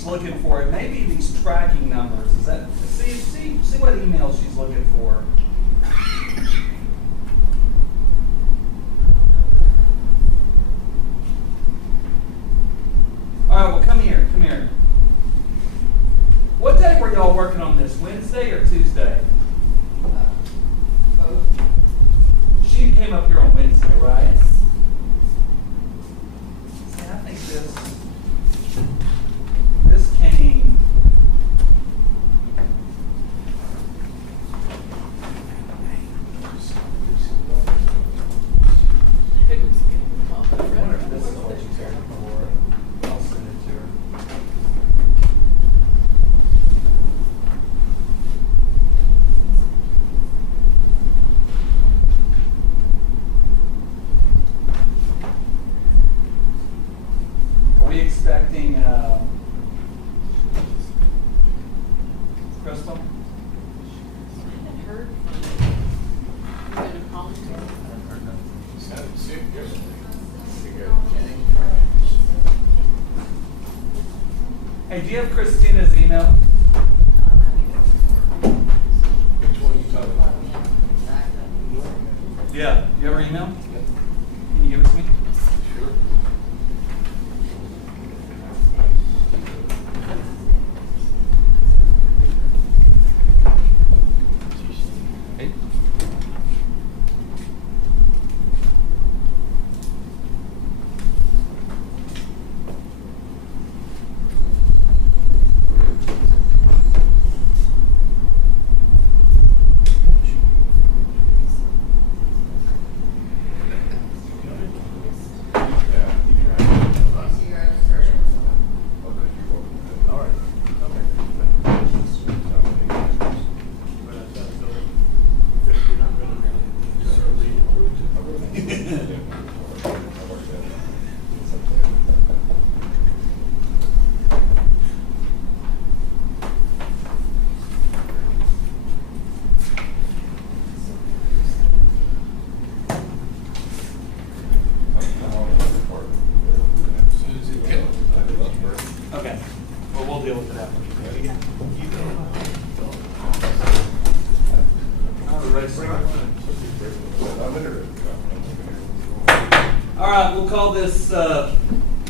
she's looking for. It may be these tracking numbers. Is that see what email she's looking for? All right, well, come here. What day were y'all working on this? Wednesday or Tuesday? Both. She came up here on Wednesday, right? See, I think this came. I wonder if this is what she's looking for. I'll send it to her. Are we expecting Crystal? I haven't heard from you. You gonna call me? Hey, do you have Christina's email? Which one are you talking about? Yeah. You have her email? Can you give it to me? Sure. Hey. Okay. Well, we'll deal with it after. All right, we'll call this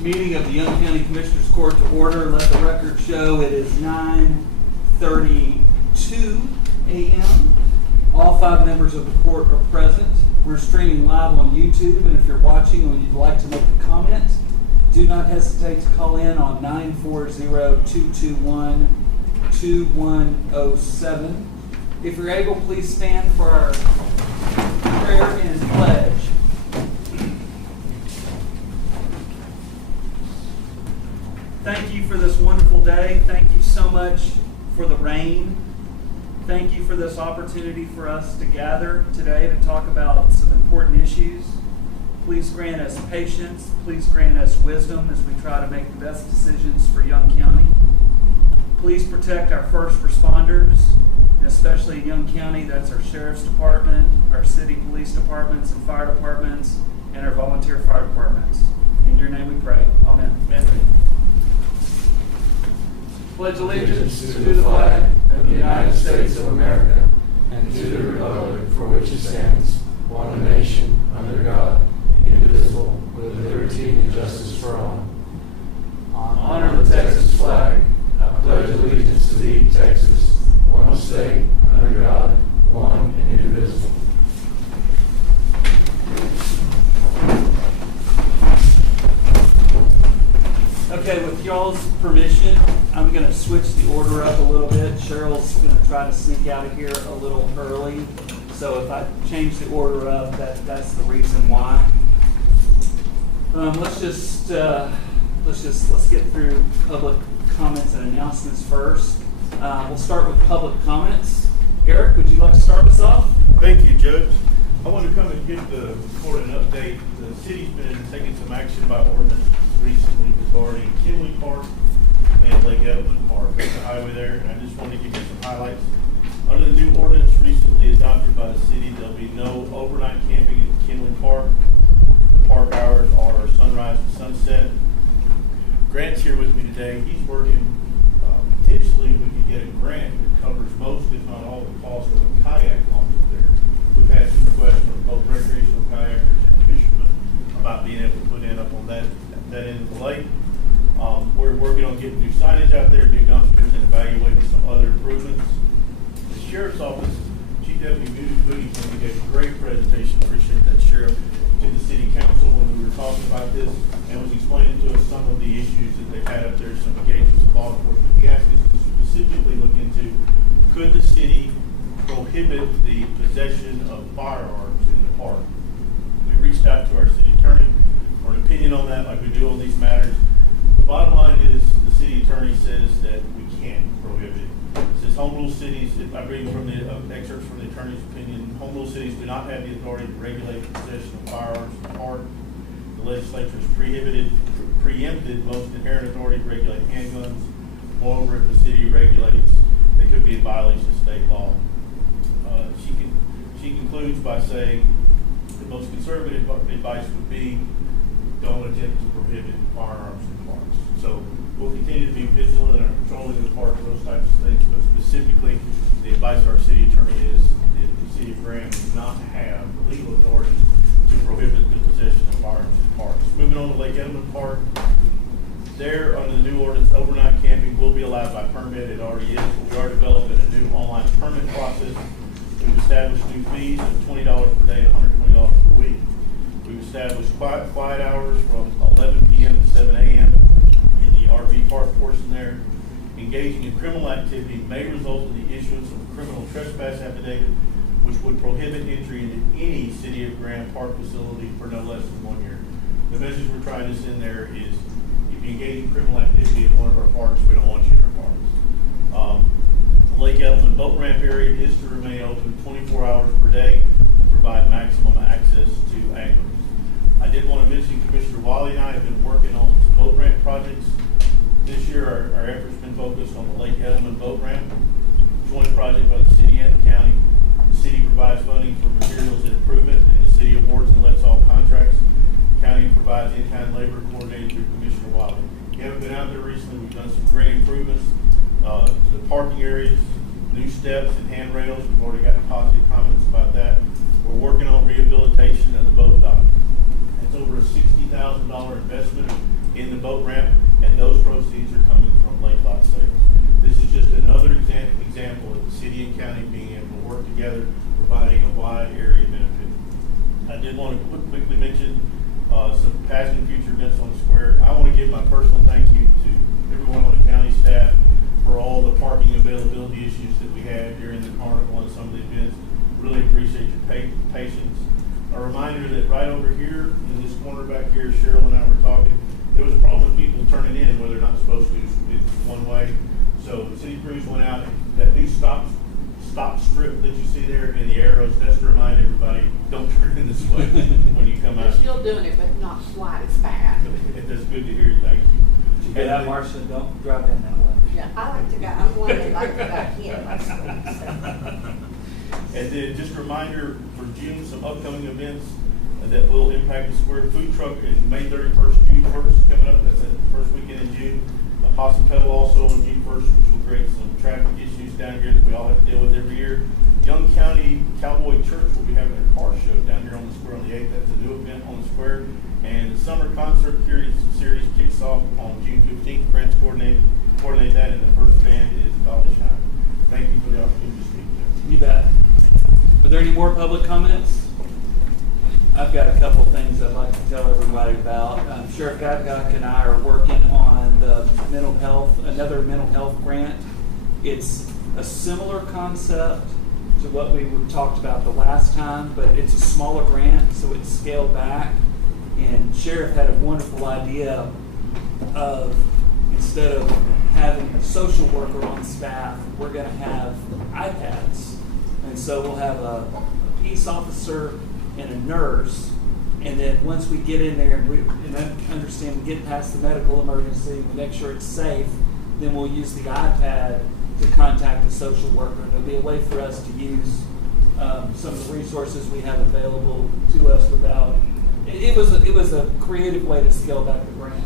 meeting of the Young County Commissioners Court to order. Let the record show it is 9:32 a.m. All 5 members of the court are present. We're streaming live on YouTube, and if you're watching and you'd like to make a comment, do not hesitate to call in on 940-221-2107. If you're able, please stand for our prayer and pledge. Thank you for this wonderful day. Thank you so much for the rain. Thank you for this opportunity for us to gather today to talk about some important issues. Please grant us patience. Please grant us wisdom as we try to make the best decisions for Young County. Please protect our first responders, and especially in Young County, that's our Sheriff's Department, our city police departments and fire departments, and our volunteer fire departments. In your name we pray. Amen. Amen. Pledge allegiance to the flag of the United States of America and to the republic for which it stands, one nation, under God, indivisible, with liberty and justice for all. Honor the Texas flag. I pledge allegiance to thee, Texas, one state, under God, one and indivisible. Okay, with y'all's permission, I'm going to switch the order up a little bit. Cheryl's going to try to sneak out of here a little early. So if I change the order up, that's the reason why. Let's get through public comments and announcements first. We'll start with public comments. Eric, would you like to start us off? Thank you, Judge. I want to come and give the court an update. The city's been taking some action by ordinance recently regarding Kinley Park and Lake Evelyn Park, the highway there, and I just wanted to give you some highlights. Under the new ordinance recently adopted by the city, there'll be no overnight camping at Kinley Park. The park hours are sunrise to sunset. Grant's here with me today. He's working great presentation, appreciate that, Sheriff, to the city council when we were talking about this, and was explaining to us some of the issues that they've had up there, some engagements with law enforcement. He asked us to specifically look into, could the city prohibit the possession of firearms in the park? We reached out to our city attorney for an opinion on that, like we do on these matters. The bottom line is, the city attorney says that we can't prohibit it. It says home rule cities, I'm reading from the excerpts from the attorney's opinion, home rule cities do not have the authority to regulate the possession of firearms in the park. The legislature has preempted most inherent authority to regulate handguns. Moreover, if the city regulates, they could be in violation of state law. She concludes by saying the most conservative advice would be don't attempt to prohibit firearms in parks. So we'll continue to be vigilant in our patrolling the park, those types of things, but specifically, the advice of our city attorney is that the city of Graham does not have the legal authority to prohibit the possession of firearms in parks. Moving on to Lake Edelman Park, there under the new ordinance, overnight camping will be allowed by permit. It already is, but we are developing a new online permit process. We've established new fees of $20 per day and $120 per week. We've established quiet hours from 11 p.m. to 7 a.m. in the RV park portion there. Engaging in criminal activity may result in the issuance of a criminal trespass affidavit, which would prohibit entry into any City of Graham park facility for no less than 1 year. The message we're trying to send there is, if you engage in criminal activity in one of our parks, we don't want you in our parks. Lake Edelman boat ramp area is to remain open 24 hours per day and provide maximum access to anglers. I did want to mention Commissioner Wiley and I have been working on some boat ramp projects. This year, our efforts have been focused on the Lake Edelman boat ramp, joint project by the city and the county. The city provides funding for materials and improvement, and the city awards and lets all contracts. The county provides in-kind labor coordinated through Commissioner Wiley. If you haven't been out there recently, we've done some great improvements to the parking areas, new steps and handrails. We've already got positive comments about that. We're working on rehabilitation of the boat dock. It's over a $60,000 investment in the boat ramp, and those proceeds are coming from lake lot sales. This is just another example of the city and county being able to work together, providing a wide area benefit. I did want to quickly mention some past and future events on the square. I want to give my personal thank you to everyone on the county staff for all the parking availability issues that we had during the carnival and some of the events. Really appreciate your patience. A reminder that right over here in this corner back here, Cheryl and I were talking, there was a problem with people turning in where they're not supposed to. It's one way. So the city crews went out, that new stop strip that you see there and the arrows, that's to remind everybody, don't turn in this way when you come They're out. still doing it, but not quite as bad. That's good to hear. Thank you. Did you get that, Marcia? Don't drive in that way. Yeah. I like to go, I'm one that like to go back in most weeks, so. And then just a reminder for June, some upcoming events that will impact the square. Food truck is May 31st, June 1st is coming up. That's the first weekend in June. A Possum Pedal also on June 1st, which will create some traffic issues down here that we all have to deal with every year. Young County Cowboy Church will be having their car show down here on the square on the 8th. That's a new event on the square. And the summer concert series kicks off on June 15th. Grants coordinate that, and the first band is Dolly Shine. Thank you for the opportunity to speak there. You bet. Are there any more public comments? I've got a couple things I'd like to tell everybody about. Sheriff Babcock and I are working on the another mental health grant. It's a similar concept to what we talked about the last time, but it's a smaller grant, so it's scaled back. And Sheriff had a wonderful idea of, instead of having a social worker on staff, we're going to have iPads. And so we'll have a peace officer and a nurse. And then once we get in there and understand we get past the medical emergency, we make sure it's safe, then we'll use the iPad to contact a social worker. And it'll be a way for us to use some of the resources we have available to us without. It was a creative way to scale back the grant.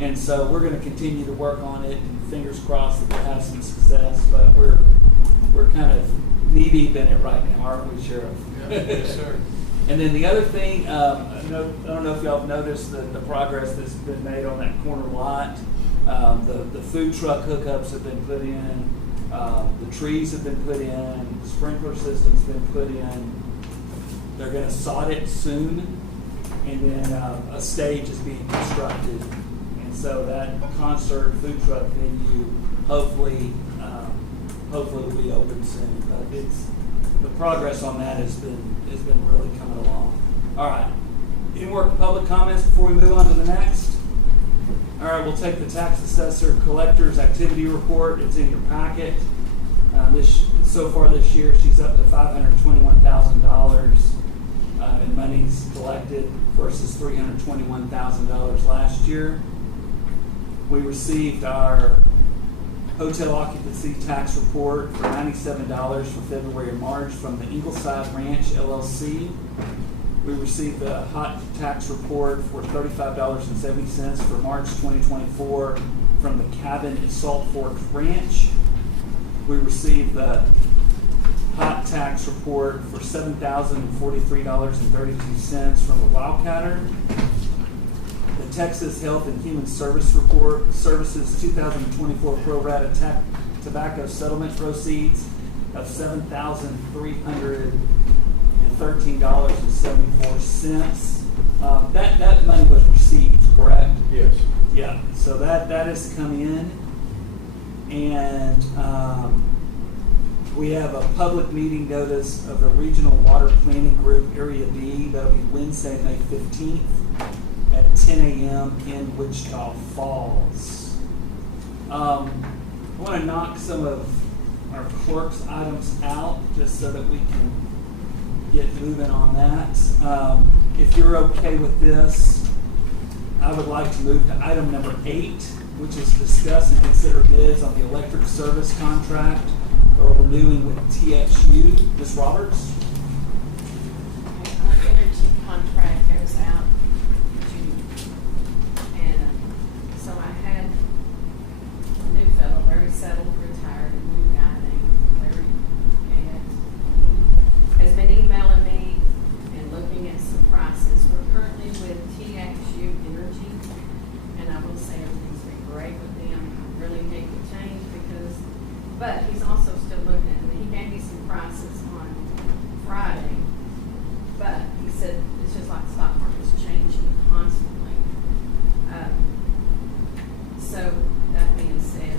And so we're going to continue to work on it, and fingers crossed that we'll have some success. But we're kind of knee deep in it right now, aren't we, Sheriff? Yes, sir. And then the other thing, I don't know if y'all have noticed the progress that's been made on that corner lot. The food truck hookups have been put in, the trees have been put in, the sprinkler system's been put in. They're going to sod it soon, and then a stage is being constructed. And so that concert food truck venue hopefully will be open soon. But the progress on that has been really coming along. All right. Any more public comments before we move on to the next? All right, we'll take the tax assessor collector's activity report. It's in your packet. So far this year, she's up to $521,000 in monies collected versus $321,000 last year. We received our hotel occupancy tax report for $97 for February and March from the Ingleside Ranch LLC. We received the hot tax report for $35.70 for March 2024 from the Cabin at Salt Fork Ranch. We received the hot tax report for $7,043.32 from the Wildcatter. The Texas Health and Human Services 2024 pro rata tobacco settlement proceeds of $7,313.74. That money was received, correct? Yes. Yeah, so that has come in, and we have a public meeting notice of the Regional Water Planning Group Area B. That'll be Wednesday, May 15th at 10 a.m. in Wichita Falls. I want to knock some of our clerk's items out just so that we can get moving on that. If you're okay with this, I would like to move to item number 8, which is discuss and consider bids on the electric service contract or renewing with TXU. Ms. Roberts? Our energy contract goes out in June. And so I had a new fellow, Larry Settle, retired, a new guy named Larry Gadd. He has been emailing me and looking at some prices. We're currently with TXU Energy, and I will say everything's been great with them. I really hate to change but he's also still looking at me. He gave me some prices on Friday, but he said it's just like the stock market's changing constantly. So that being said,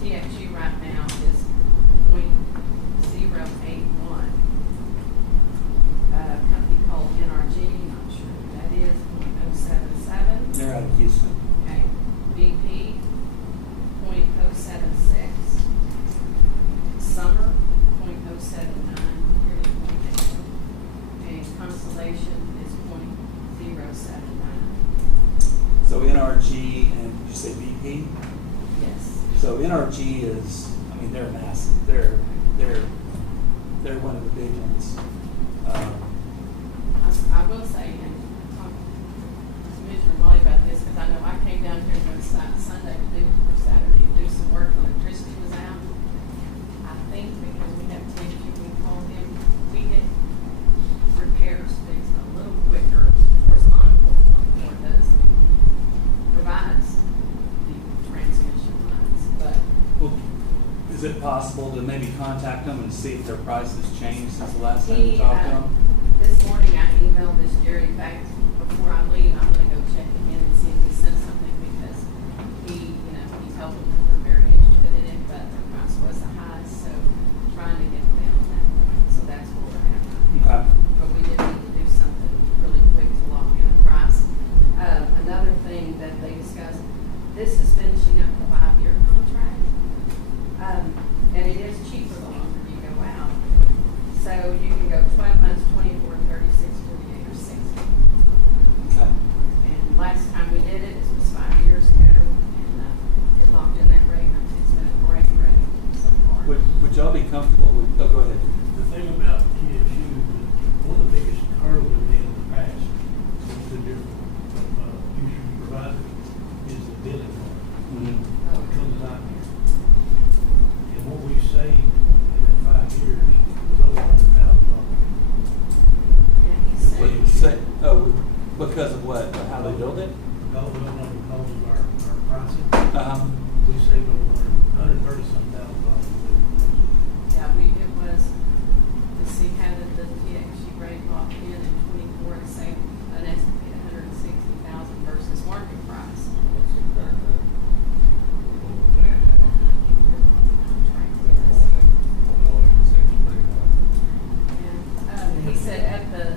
TXU right now is 0.081. A company called NRG, not sure who that is, 0.077. They're out of Houston. Okay, BP, 0.076. Summer, 0.079. And Constellation is 0.079. So NRG and did you say BP? Yes. So NRG is, I mean, they're massive. They're one of the big ones. I will say, and talk to Commissioner Raleigh about this, because I know I came down here on Sunday to do, or Saturday, to do some work when electricity was out. I think because we have TXU, we call them, we get repairs fixed a little quicker. Of course, Encore provides the transmission lines, but Well, is it possible to maybe contact them and see if their price has changed since the last time you talked to them? This morning I emailed this Jerry back before I leave. I'm going to go check again and see if he sent something because he told them that they're very interested in it, but the price was the highest, so trying to get them on that point. So that's where we're at right now. Okay. But we did need to do something really quick to lock in a price. Another thing that they discussed, this is finishing up the 5-year contract, and it is cheaper the longer you go out. So you can go 12 months, 24, 36, 48, or 60. Okay. And last time we did it, was 5 years ago, and it locked in that rate. It's been a great rate so far. Would y'all be comfortable with, oh, go ahead. The thing about TSU, one of the biggest hurdles we've had in the past with the different future providers is the billing part. Mhm. How it comes out here. And what we saved in that 5 years was over $100,000. And he said, What you say? Oh, because of what? How they build it? No, well, not because of our pricing. Uh-huh. We saved over $130-something thousand. yeah, it was to see how the TXU rate the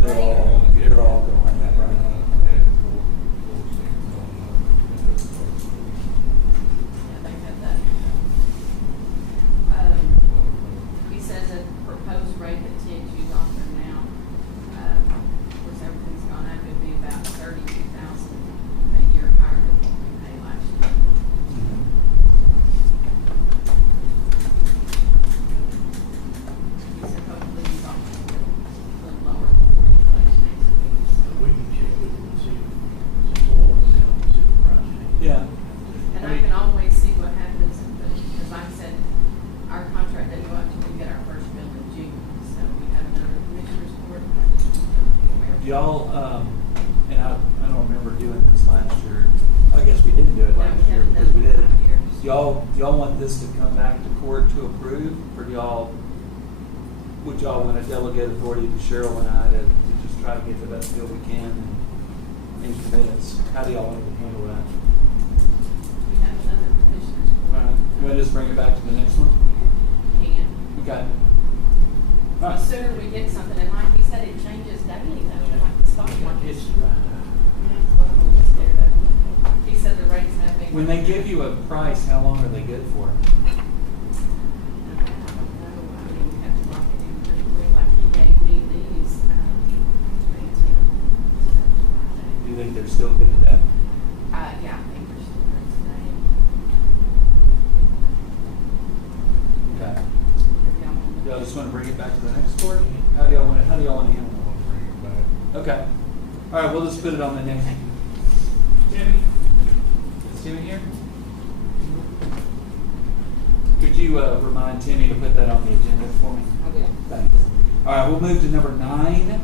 They're all going that right now. Yeah, they have that. He says a proposed rate that TXU's offering now, of course, everything's gone up, it'd be about $32,000 a year higher than what we paid last year. He said hopefully he's offering a little lower before inflation next week, so. We can check with them and see if it's more down, see the price change. Yeah. And I can always see what happens, because like I said, our contract doesn't go out until we get our first bill in June, so we have another commissioner's court. Y'all, and I don't remember doing this last year. I guess we didn't do it last year because we did it. Y'all want this to come back to court to approve, or would y'all want to delegate authority to Cheryl and I to just try to get the best deal we can and commit us? How do y'all want to handle that? We have another commissioner's All court. right, you want to just bring it back to the next one? Can. Okay. All The right. sooner we get something, and like he said, it changes daily, though, like the stock market. It's right. That's what I'm a little scared of. He said the rates have been. When they give you a price, how long are they good for? I don't know, I mean, we have to lock it in pretty quick, like he gave me these, 3 and 10. Do you think they're still good today? Yeah, I think we're still good today. Okay. If y'all want to- Y'all just want to bring it back to the next court? How do y'all want to handle it? Okay. All right, we'll just put it on the next. Timmy? Is Timmy here? Could you remind Timmy to put that on the agenda for me? I will. Thanks. All right, we'll move to number 9.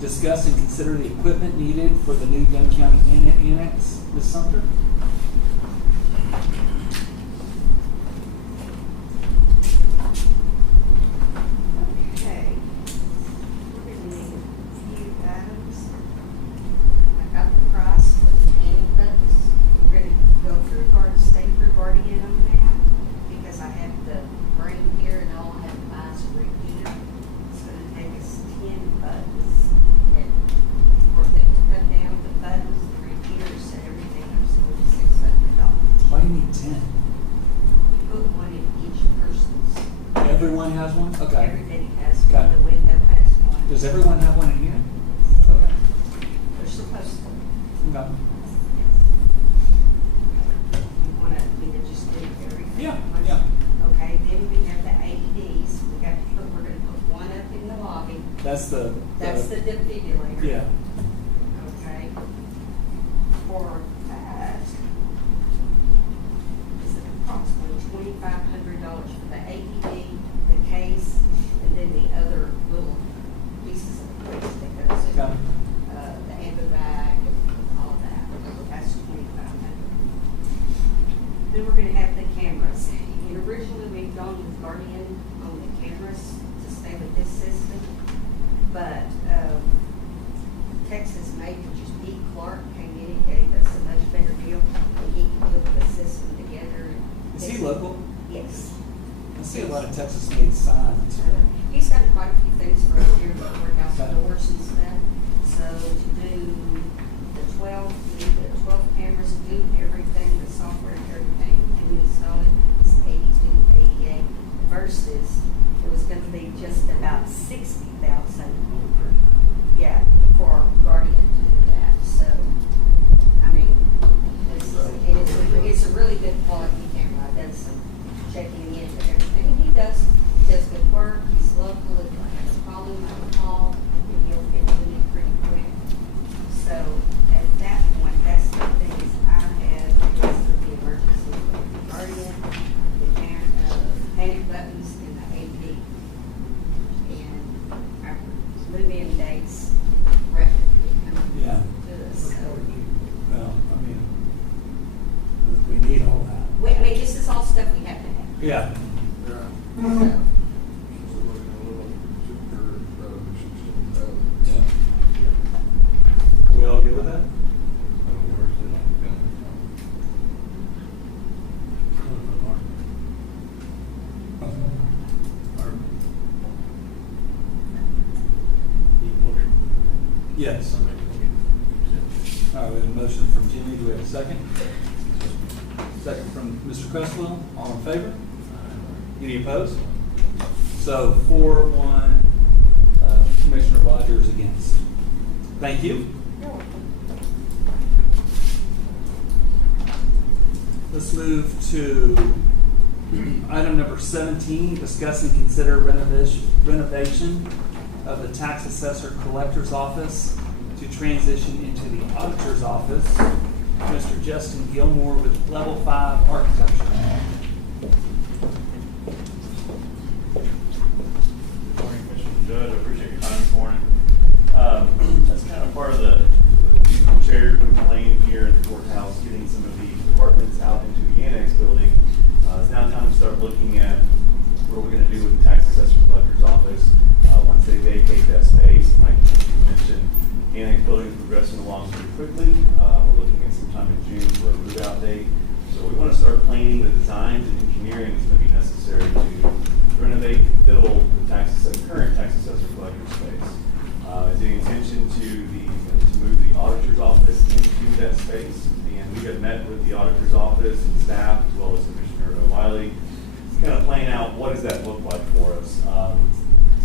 Discuss and consider the equipment needed for the new Young County Annex. Ms. Sumter? Okay. We're gonna need a few items. I got the price for the painting buttons. We're gonna go through stay through Guardian on that, because I have the brain here and all I have to buy is a repeater. It's gonna take us 10 buttons. And for them to cut down the buttons, the repeaters, and everything, it's $600. Why do you need 10? Put one in each person's. Everyone has one? Okay. Everybody has Okay. one, the window has one. Does everyone have one in here? Okay. They're supposed to. Okay. You wanna, me to just do everything? Yeah, once? yeah. Okay, then we have the AEDs, we're gonna put one up in the lobby, That's the defibrillator. yeah. Okay. For that, is approximately $2,500 for the AED, the case, and then the other little pieces of equipment that goes in. Okay. The amber bag and all of that, that's $2,500. Then we're gonna have the cameras. And originally we'd gone with Guardian on the cameras to stay with this system, but, Texas Major, just Pete Clark came in and gave us a much better deal, and he put the system together. Is he local? Yes. I see a lot of Texas-made signs. He's done quite a few things for us here, the courthouse Okay. doors and stuff. So to do the 12, we need the 12 cameras, do everything, the software and everything, and install it, it's $82.88 versus it was gonna be just about 60,000. Yeah, for Guardian to do that, so, I mean, it's a really good quality camera. I've done some checking into everything, and he does Yes. I make a motion. All right, we have a motion from Jimmy. Do we have a second? Second from Mr. Cresswell. All in favor? Any opposed? So 4-1, Commissioner Rogers against. Thank you. Let's move to item number 17, discuss and consider renovation of the tax assessor collector's office to transition into the auditor's office. Mr. Justin Gilmore with Level 5 Architecture. Good morning, Commissioner Judge. I appreciate your time this morning. That's kind of part of the chair we've been playing here in the courthouse, getting some of the departments out into the annex building. It's now time to start looking at what we're going to do with the tax assessor collector's office once they vacate that space. Like you mentioned, annex building is progressing along pretty quickly. We're looking at sometime in June for a move-out date. So we want to start planning the designs and engineering that's going to be necessary to renovate and fill the current tax assessor collector space. It's the intention to move the auditor's office into that space. And we have met with the auditor's office and staff as well as Commissioner Wiley, kind of playing out what does that look like for us.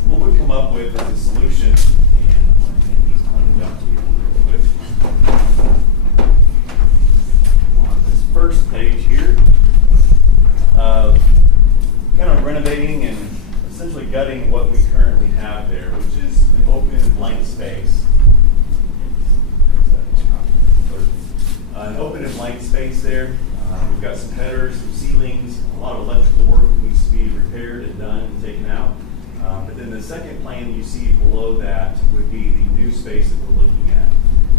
What we've come up with as a solution, and I'm going to hand these pointed out to you real quick. On this first page here, kind of renovating and essentially gutting what we currently have there, which is an open blank space. An open and blank space there. We've got some headers, some ceilings, a lot of electrical work that needs to be repaired and done and taken out. But then the second plan you see below that would be the new space that we're looking at.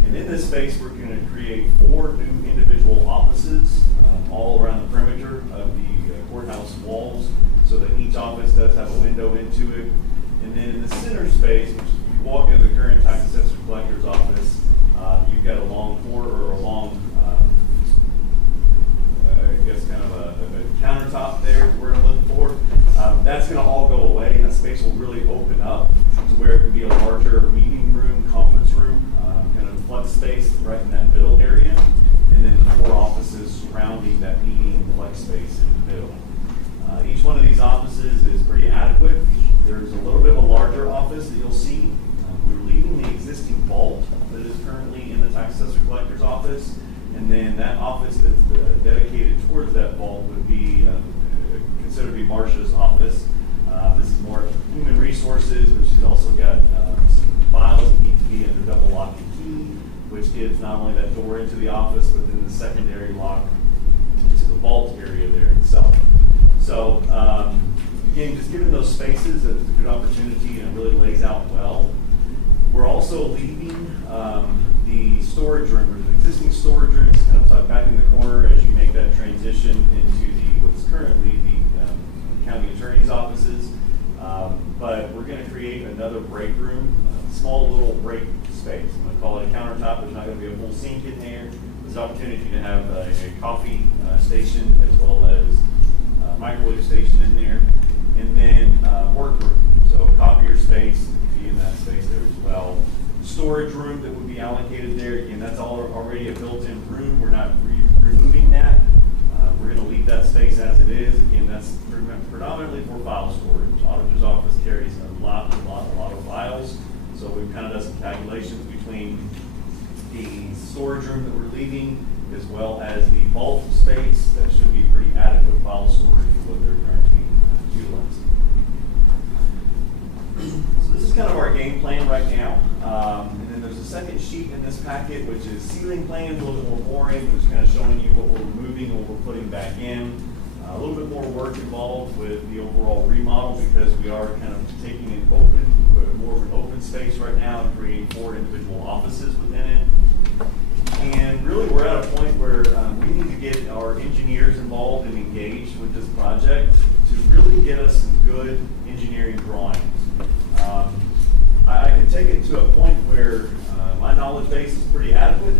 And in this space, we're going to create 4 new individual offices all around the perimeter of the courthouse walls, so that each office does have a window into it. And then in the center space, which if you walk into the current tax assessor collector's office, you've got a long corridor or a long, I guess kind of a countertop there we're looking for. That's going to all go away, and that space will really open up to where it can be a larger meeting room, conference room, kind of flex space right in that middle area, and then 4 offices surrounding that meeting flex space in the middle. Each one of these offices is pretty adequate. There's a little bit of a larger office that you'll see. We're leaving the existing vault that is currently in the tax assessor collector's office, and then that office that's dedicated towards that vault would be considered to be Marcia's office. This is more human resources, but she's also got some files that need to be under double lock and key, which gives not only that door into the office, but then the secondary lock into the vault area there itself. So again, just given those spaces, it's a good opportunity and it really lays out well. We're also leaving the storage room, or the existing storage room is kind of tucked back in the corner as you make that transition into what's currently the county attorney's offices. But we're going to create another break room, a small little break space. I'm going to call it a countertop. There's not going to be a full sink in there. There's an opportunity to have a coffee station as well as a microwave station in there. And then workroom, so copier space could be in that space there as well. Storage room that would be allocated there. Again, that's already a built-in room. We're not removing that. We're going to leave that space as it is. Again, that's predominantly for file storage. Auditor's office carries a lot of files. So we've kind of done some calculations between the storage room that we're leaving as well as the vault space. That should be pretty adequate file storage for what they're currently utilizing. So this is kind of our game plan right now. And then there's a second sheet in this packet, which is ceiling plans, a little bit more boring, which is kind of showing you what we're removing and what we're putting back in. A little bit more work involved with the overall remodel because we are kind of taking an more of an open space right now and creating 4 individual offices within it. And really we're at a point where we need to get our engineers involved and engaged with this project to really get us some good engineering drawings. I can take it to a point where my knowledge base is pretty adequate,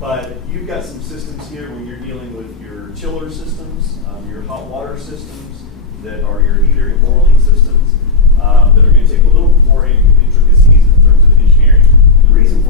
but you've got some systems here when you're dealing with your chiller systems, your hot water systems that are your heater and boiling systems that are going to take a little more intricacies in terms of engineering. The reason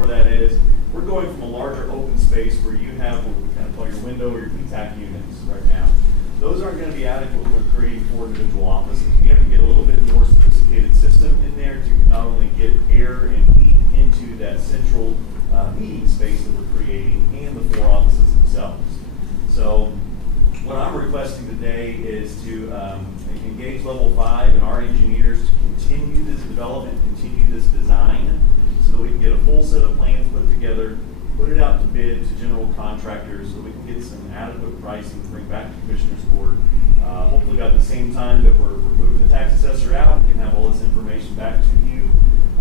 get a full set of plans put together, put it out to bid to general contractors so we can get some adequate pricing to bring back to Commissioners Court. Hopefully at the same time that we're moving the tax assessor out, we can have all this information back to you.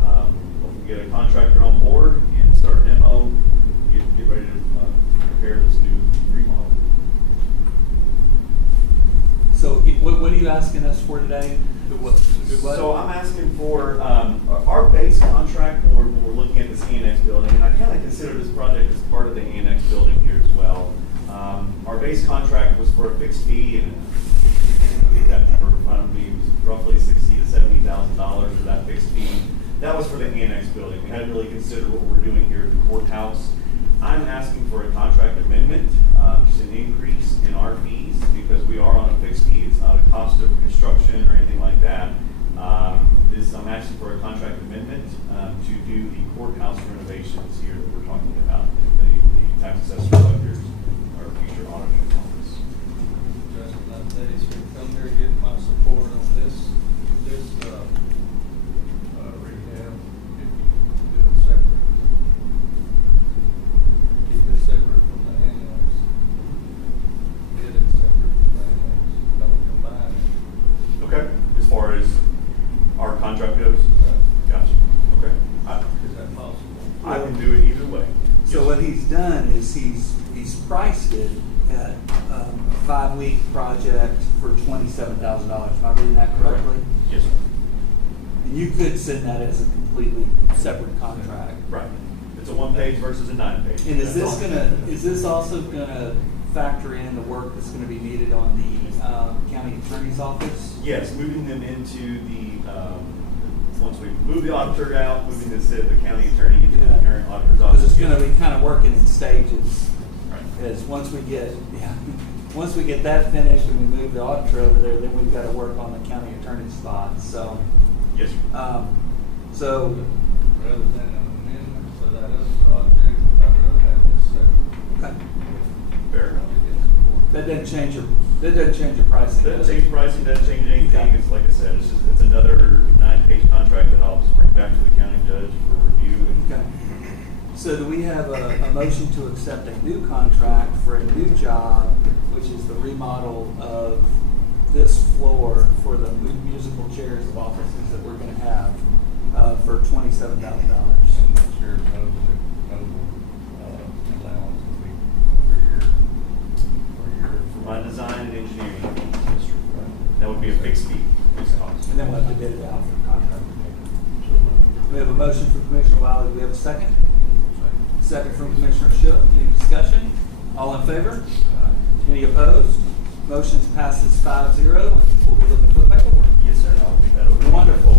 Hopefully get a contractor on board and start demo, get ready to prepare this new remodel. So what are you asking us for today? What? So I'm asking for our base contract when we're looking at this annex building, and I kind of consider this project as part of the annex building here as well. Our base contract was for a fixed fee, and I think that number in front of me was roughly $60,000 to $70,000 for that fixed fee. That was for the annex building. We hadn't really considered what we're doing here at the courthouse. I'm asking for a contract amendment, just an increase in our fees because we are on a fixed fee. It's not a cost of construction or anything like that. I'm asking for a contract amendment to do the courthouse renovations here that we're talking about in the tax assessor collectors or future auditor's office. Just like that, he's gonna come here and get my support on this rehab, if you do it separate. Keep it separate from the annex. Get it separate from the annex, don't combine it. Okay. As far as our contract goes? Gotcha. Okay. Is that possible? I can do it either way. So what he's done is he's priced it at a 5-week project for $27,000. Am I reading that correctly? Yes, sir. And you could send that as a completely separate contract. Right. It's a 1-page versus a 9-page. And is That's this all. is this also gonna factor in the work that's gonna be needed on the county attorney's office? Yes, moving them into the, once we move the auditor out, moving the county attorney into the Yeah. current auditor's office. Because it's gonna be kind of working in stages. Right. As once we get that finished and we move the auditor over there, then we've got to work on the county attorney's spot, so. Yes, sir. So, Rather than an amendment for that other project, I'd rather have this separate. okay. Fair enough. That doesn't change your pricing. Doesn't does it? change pricing, doesn't change anything. Okay. It's like I said, it's another 9-page contract that I'll just bring back to the county judge for review. Okay. So do we have a motion to accept a new contract for a new job, which is the remodel of this floor for the musical chairs of offices that we're gonna have, for $27,000? And the sheriff knows the total allowance will be per year. For my design and engineering district, that would be a fixed fee, fixed cost. And then we'll have to bid it out for contract. We have a motion from Commissioner Wiley. Do we have a second? Second from Commissioner Shook. Any discussion? All in favor? Any opposed? Motion passes 5-0. We'll be looking for the paperwork. Yes, sir. I'll take that over. Wonderful.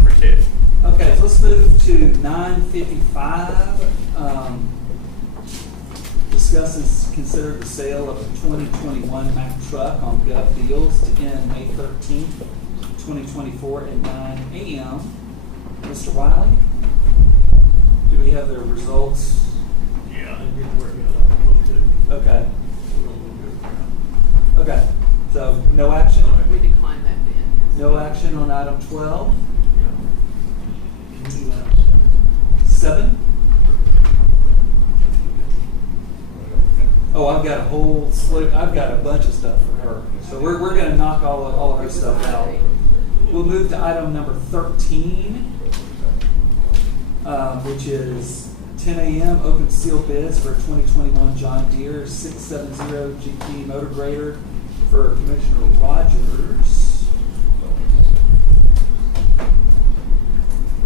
Appreciate it. Okay, so let's move to 9:55. Discuss and consider the sale of a 2021 Mack truck on Gov Deals to end May 13th, 2024 at 9 a.m. Mr. Wiley, do we have the results? Yeah, I did work out, I'm supposed to. Okay, We're gonna go good. okay. So no action? We declined that bid. Yes. No action on item 12? Can you do that? 7? Oh, I've got a whole I've got a bunch of stuff for her. So we're going to knock all of her stuff out. We'll move to item number 13, which is 10 a.m. open seal bids for 2021 John Deere 670 GP motor grader for Commissioner Rogers.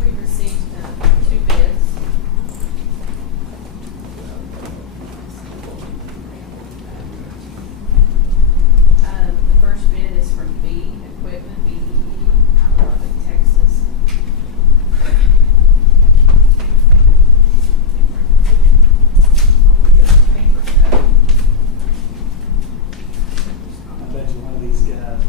We received 2 bids. The first bid is from B Equipment, BEE, out of Lubbock, Texas. I'm gonna get a paper cut. I bet you one of these guys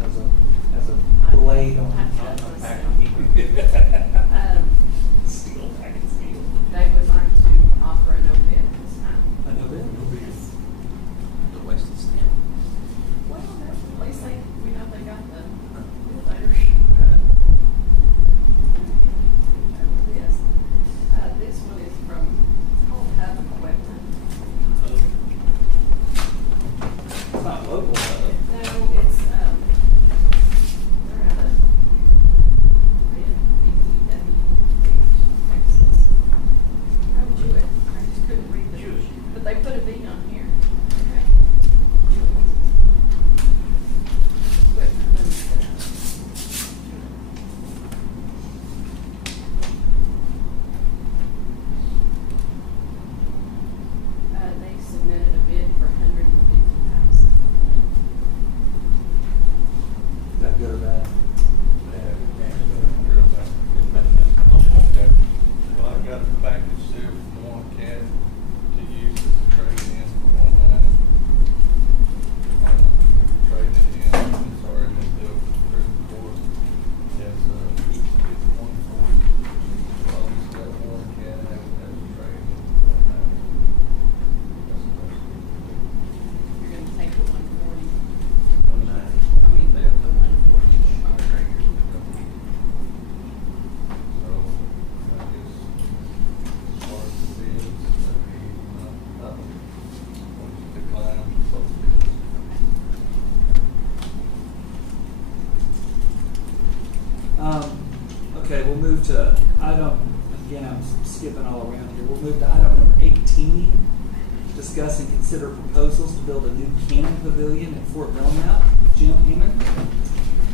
skipping all around here. We'll move to item number 18. Discuss and consider proposals to build a new cannon pavilion at Fort Belknap. Jim Hammond,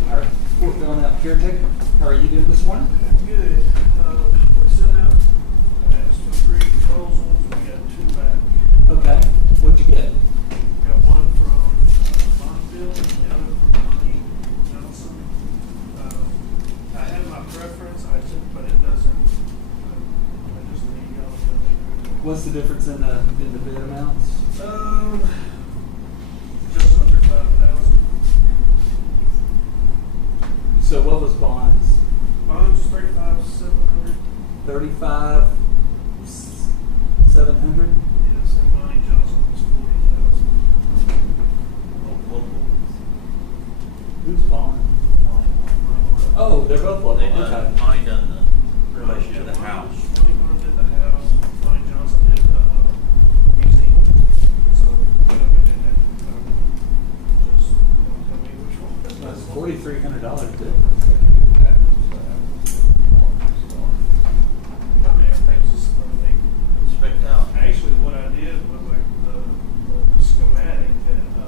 our Fort Belknap caretaker. How are you doing this morning? Good. We sent out, asked for 3 proposals, we got 2 back. Okay. What'd you get? Got one from Montville and the other from Connie Johnson. I had my preference, but it doesn't, I just need y'all to. What's the difference in the bid amounts? Just under 5,000. So what was bonds? Bonds 35,700. 35,700. Yes, and Monty Johnson was 40,000. Who's bond? Oh, they're both local. They Okay. done, Monty done the relation to the house. Monty Bond did the house, Monty Johnson did the museum. So, whatever they did, just don't tell me which one. That's $4,300 bid. I mean, everything's just, Spec'd out. actually what I did was like the schematic that, the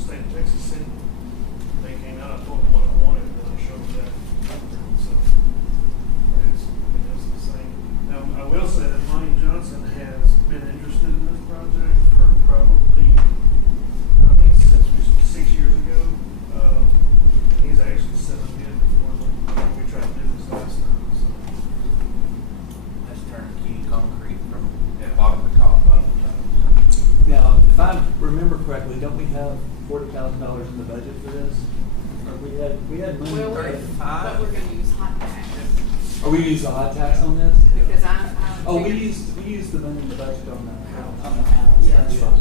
state of Texas sent me. They came out, I told them what I wanted, and then I showed them that. So, it's the same. Now, I will say that Monty Johnson has been interested in this project for probably, since 6 years ago. He's actually set a bid before we tried to do this last time, so. That's turnkey concrete from Yeah. bottom to top. Now, if I remember correctly, don't we have $40,000 in the budget for this? Or we had money. Well, but we're gonna use hot tax, Are we gonna use the hot tax on this? because I. Oh, we figured, used the money in the budget on the house. Yeah. That's right.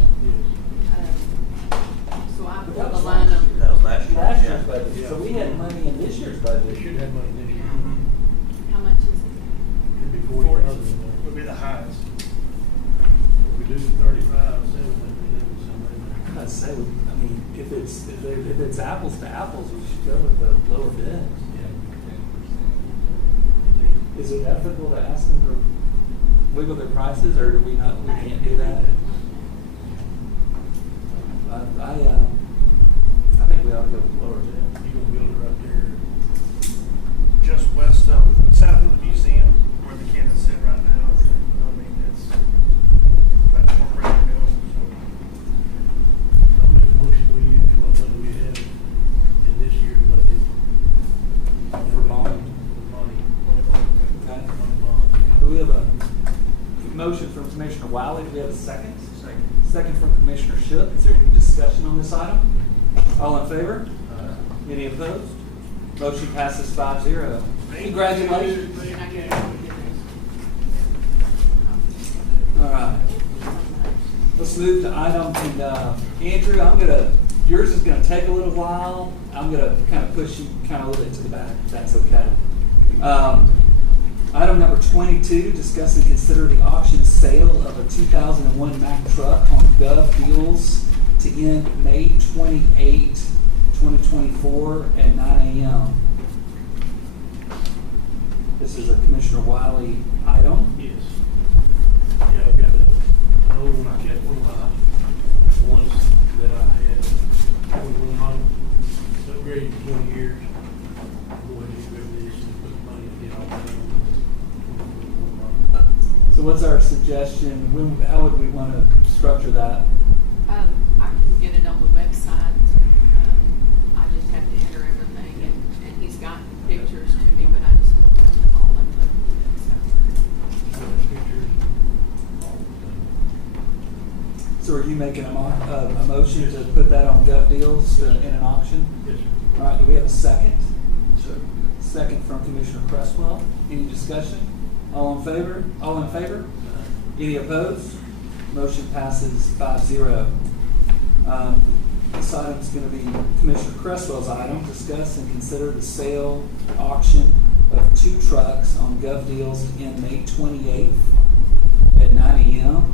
So I But that pulled was the line last of. That was last year. Last yeah. year's budget, so we had money in this year's budget. Mm-hmm. Mm-hmm. uh, Should have money this year. How much is it? Could be 40,000. Would be the highest. If we do 35, 7, I'd say, if it's apples to apples, we should go with the lower bid. Is it ethical to ask them to wiggle their prices, or do we can't do that? I think we ought to go with lower bid. You gonna build it right there? Just west of, south of the museum, where the cannons sit right now. It's platform ready to go. I make a motion we use what money we have in this year's budget. For bond. Money. Okay. Bond. So we have a motion from Commissioner Wiley. Do we have a second? Second from Commissioner Shook. Is there any discussion on this item? All in favor? Any opposed? Motion passes 5-0. Congratulations. Thank you. All right. Let's move to item, and Andrew, yours is gonna take a little while. I'm gonna kind of push you kind of a little bit to the back, if that's okay. Item number 22, discuss and consider the auction sale of a 2001 Mack truck on Gov Deals to end May 28, 2024 at 9 a.m. This is a Commissioner Wiley item. Yes. Yeah, I've got an old one, I kept one of my ones that I had, upgraded for 20 years. I'm going to get rid of this and put the money to get all that. So what's our suggestion? How would we want to structure that? I can get it on the website. I just have to enter everything, and he's got pictures to me, but I just don't have them all uploaded. So are you making a motion to put that on Gov Deals in an auction? Yes, sir. All right, do we have a second? Second from Commissioner Cresswell. Any discussion? All in favor? All in favor? Any opposed? Motion passes 5-0. This item is going to be Commissioner Cresswell's item. Discuss and consider the sale auction of 2 trucks on Gov Deals to end May 28th at 9 a.m.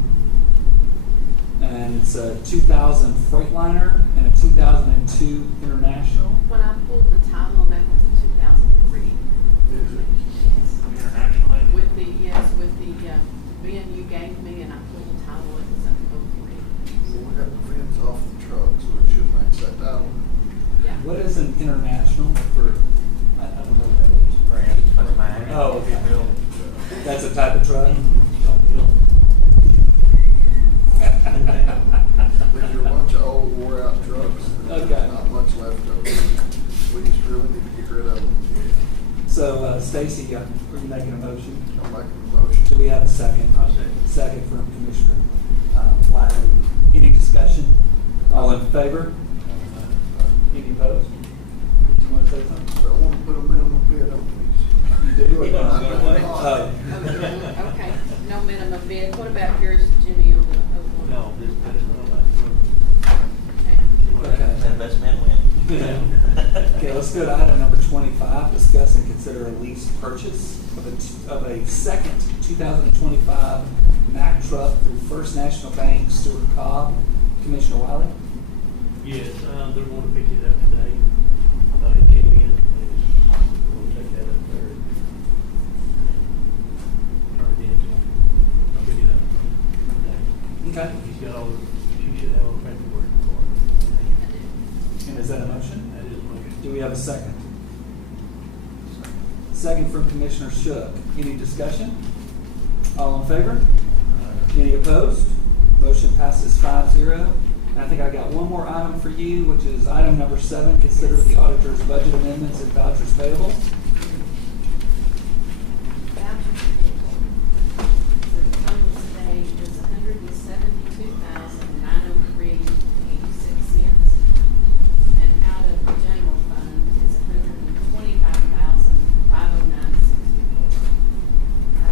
And it's a 2000 Freightliner and a 2002 International. When I pulled the title on that, was a 2003. Internationally, That's a type of truck? These are a bunch of old wore out trucks. Okay. Not much left of them. We just really need to get rid of them. So, Stacy, are you making a motion? I'm making a motion. Do we have a second? Second from Commissioner Wiley. Any discussion? All in favor? Any opposed? Did you want to say something? Don't want to put a minimum bid on these. You do or You don't not? go away. Oh. Okay, no minimum bid. What about yours, Jimmy, on the Oklahoma? No, this is not Okay. Okay. best man win. Okay, let's go to item number 25, discuss and consider a lease purchase of a second 2025 Mack truck through First National Bank, Stuart Cobb. Commissioner Wiley? Yes, they're going to pick it up today. It came in, and we'll take that up there. Turn it in to him. I'll pick it up today. Okay. He's got all the, she should have all the paperwork for it. And is that a motion? That is my. Do we have a second? Second from Commissioner Shook. Any discussion? All in favor? Any opposed? Motion passes 5-0. And I think I got one more item for you, which is item number 7, consider the auditor's budget amendments and vouchers payable. Vouchers payable. The total today is $172,903.86. And out of the general fund is $125,509.64. I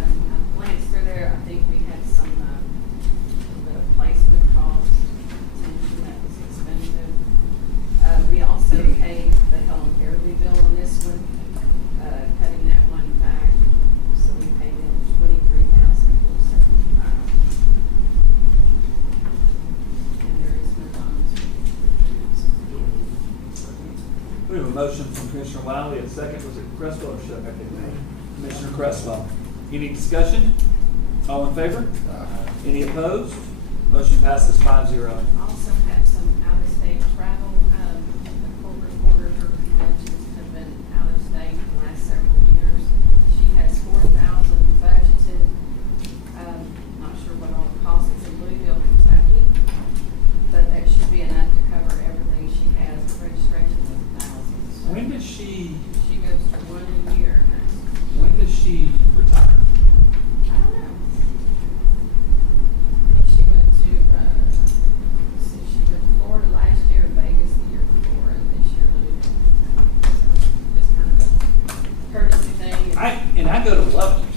glanced through there, I think we had some, little bit of placement cost, attention that was expensive. We also paid the Helen Fairley bill on this one, cutting that one back, so we paid in $23,475. And there is no bonds. We have a motion from Commissioner Wiley, a second. Was it Cresswell or Shook? I can't remember. Commissioner Cresswell. Any discussion? All in favor? Any opposed? Motion passes 5-0. Also have some out-of-state travel. The corporate reporter conventions have been out of state the last several years. She has $4,000 budgeted. Not sure what all the costs. It's in Louisville, Kentucky, but that should be enough to cover everything she has. The registration is $1,000. So When does she goes to 1 a year. And that's, when does she retire? I don't know. I think she went to, she went to Florida last year, Vegas the year before, and this year Louisville. So just kind of a courtesy thing. I go to Lucky.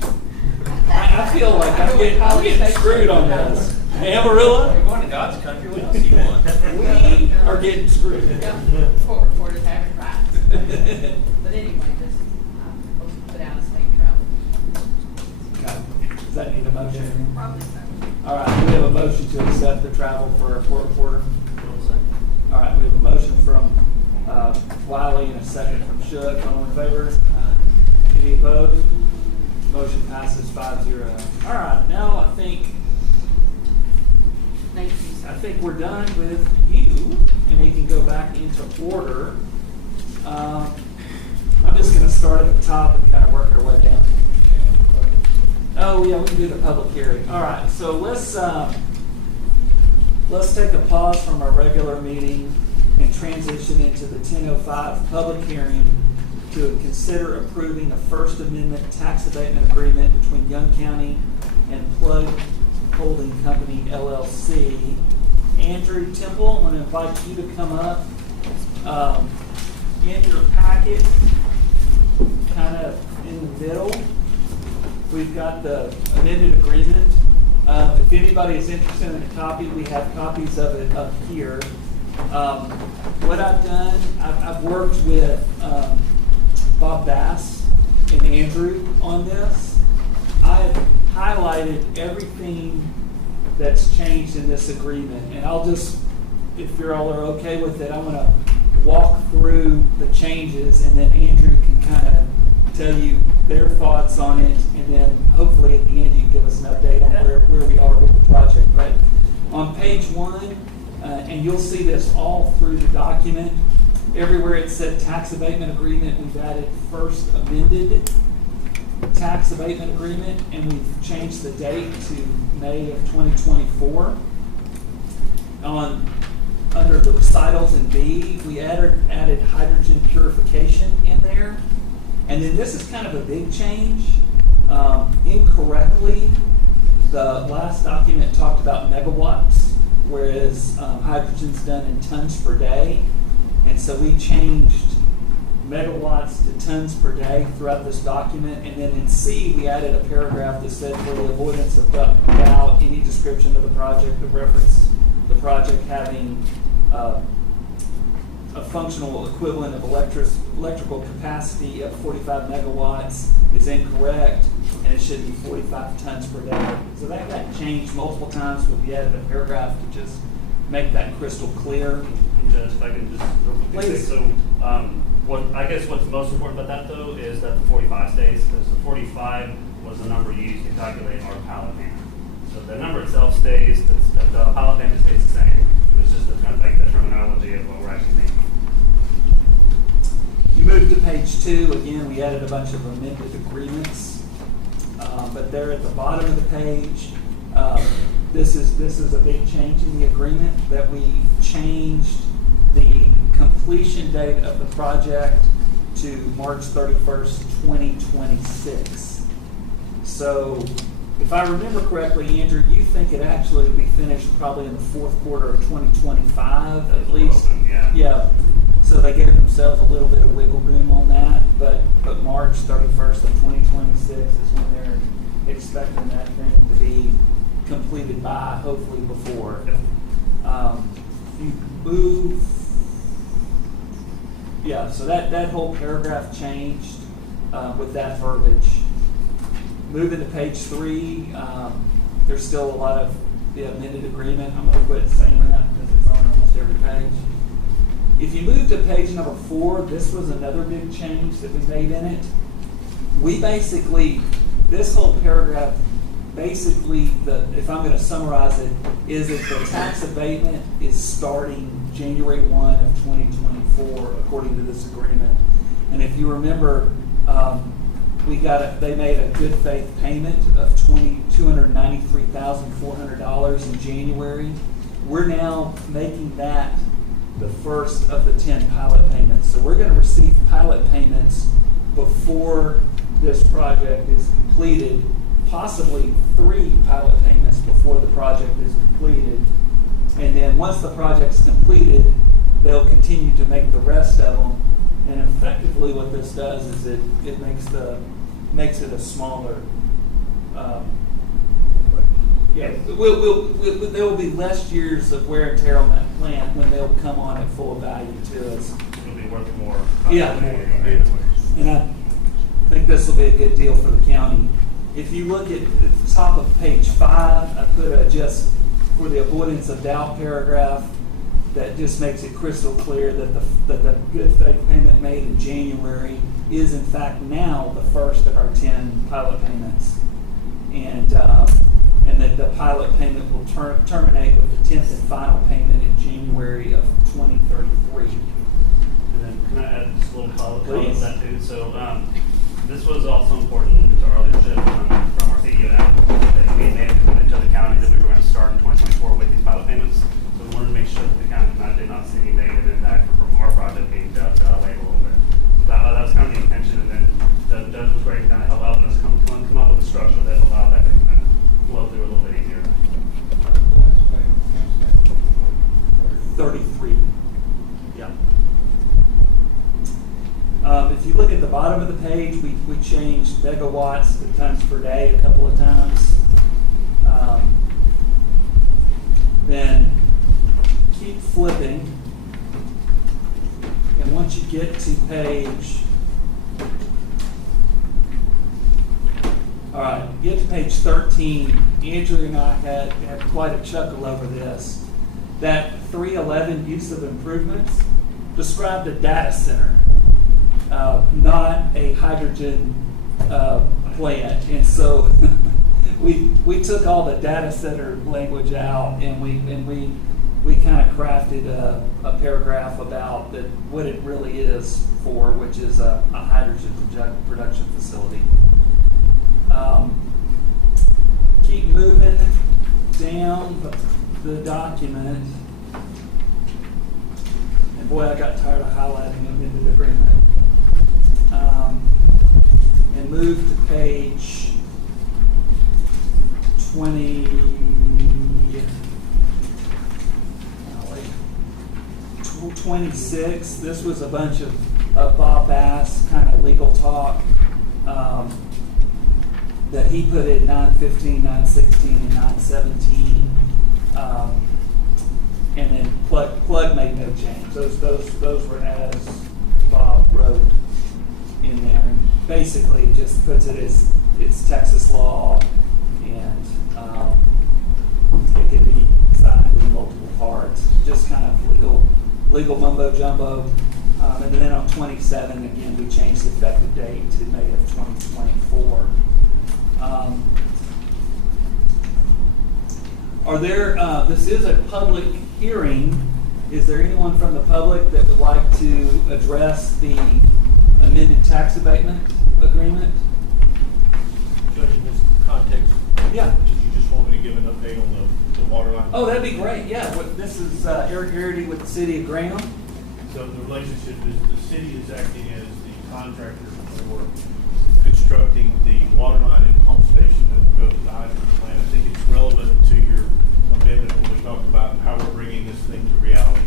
I feel like I'm getting screwed on this. Amarillo? We're going to God's country, what else do you want? We are getting screwed. Yeah, court reporters have it right. But anyway, just, I'm supposed to put out a state travel. Okay. Does that need a motion? Probably so. All right, we have a motion to accept the travel for our court reporter. All right, we have a motion from Wiley and a second from Shook. All in favor? Any opposed? Motion passes 5-0. All right, now I think Thank you, sir. I think we're done with you, and we can go back into order. I'm just going to start at the top and kind of work our way down. Oh yeah, we can do the public hearing. All right, so let's take a pause from our regular meeting and transition into the 10:05 public hearing to consider approving a First Amendment tax abatement agreement between Young County and Plug Holding Company, LLC. Andrew Temple, I want to invite you to come up. In your packet, kind of in the middle, we've got the amended agreement. If anybody is interested in a copy, we have copies of it up here. What I've done, I've worked with Bob Bass and Andrew on this. I've highlighted everything that's changed in this agreement, and I'll just, if you all are okay with it, I'm going to walk through the changes, and then Andrew can kind of tell you their thoughts on it, and then hopefully at the end you can give us an update on where we are with the project. But on page 1, and you'll see this all through the document, everywhere it said tax abatement agreement, we've added first amended. tax abatement agreement, and we've changed the date to May of 2024. Under the recitals in B, we added hydrogen purification in there. And then this is kind of a big change. Incorrectly, the last document talked about megawatts, whereas hydrogen's done in tons per day. And so we changed megawatts to tons per day throughout this document. And then in C, we added a paragraph that said, for the avoidance of doubt, any description of the project that reference the project having a functional equivalent of electrical capacity of 45 megawatts is incorrect, and it should be 45 tons per day. So that got changed multiple times, but we added a paragraph to just make that crystal clear. Judge, if I can just real quickly Please. say, I guess what's most important about that though is that the 45 stays, because the 45 was the number used to calculate our pallet payment. So the number itself stays, the pallet payment stays the same. It was just kind of like the terminology of what we're actually making. You move to page 2, again, we added a bunch of amended agreements, but they're at the bottom of the page. This is a big change in the agreement, that we changed the completion date of the project to March 31st, 2026. So, if I remember correctly, Andrew, you think it actually will be finished probably in the fourth quarter of 2025 at least? Open, yeah. Yeah. So they gave themselves a little bit of wiggle room on that, but March 31st of 2026 is when they're expecting that thing to be completed by, hopefully before. If you move, yeah, so that whole paragraph changed with that verbiage. Moving to page 3, there's still a lot of the amended agreement. I'm going to quit saying that because it's on almost every page. If you move to page number 4, this was another big change that we made in it. We basically, this whole paragraph, basically, if I'm going to summarize it, is that the tax abatement is starting January 1 of 2024, according to this agreement. And if you remember, they made a good faith payment of $293,400 in January. We're now making that the first of the 10 pilot payments. So we're going to receive pilot payments before this project is completed, possibly 3 pilot payments before the project is completed. And then once the project's completed, they'll continue to make the rest of them. And effectively what this does is it makes it a smaller, yeah, there will be less years of wear and tear on that plant when they'll come on at full value to us. It'll be worth more. Yeah. And I think this will be a good deal for the county. If you look at the top of page 5, I put a just for the avoidance of doubt paragraph that just makes it crystal clear that the good faith payment made in January is in fact now the first of our 10 pilot payments. And that the pilot payment will terminate with the 10th and final payment in January of 2033. And then can I add just a little color to Please. that too? So this was also important to our leadership from our CEO that we made a commitment to the county that we were going to start in 2024 with these pilot payments. So we wanted to make sure that the county did not see any negative impact from our project being delayed a little bit. That was kind of the intention, and then the judge was great to kind of help out us come up with a structure that allowed that to kind of flow through a little bit easier. 33. Yeah. If you look at the bottom of the page, we changed megawatts to tons per day a couple of times. Then keep flipping. And once you get to page, all right, get to page 13. Andrew and I had quite a chuckle over this. That 311 use of improvements described a data center, not a hydrogen plant. And so we took all the data center language out, and we kind of crafted a paragraph about what it really is for, which is a hydrogen production facility. Keep moving down the document. And boy, I got tired of highlighting amended agreement. And move to page 20. Oh, wait. 26. This was a bunch of Bob Bass kind of legal talk that he put in 915, 916, and 917. And then plug made no change. Those were as Bob wrote in there. And basically just puts it as it's Texas law, and it can be signed in multiple parts. Just kind of legal mumbo jumbo. And then on 27, again, we changed the effective date to May of 2024. Are there, this is a public hearing. Is there anyone from the public that would like to address the amended tax abatement agreement? Judge, in this context, Yeah. did you just want me to give an update on the water line? Oh, that'd be great. Yeah. This is Eric Garrity with the City of Graham. So the relationship is the city is acting as the contractor for constructing the water line and pump station that will go to the hydrogen plant. I think it's relevant to your amendment when we talk about how we're bringing this thing to reality.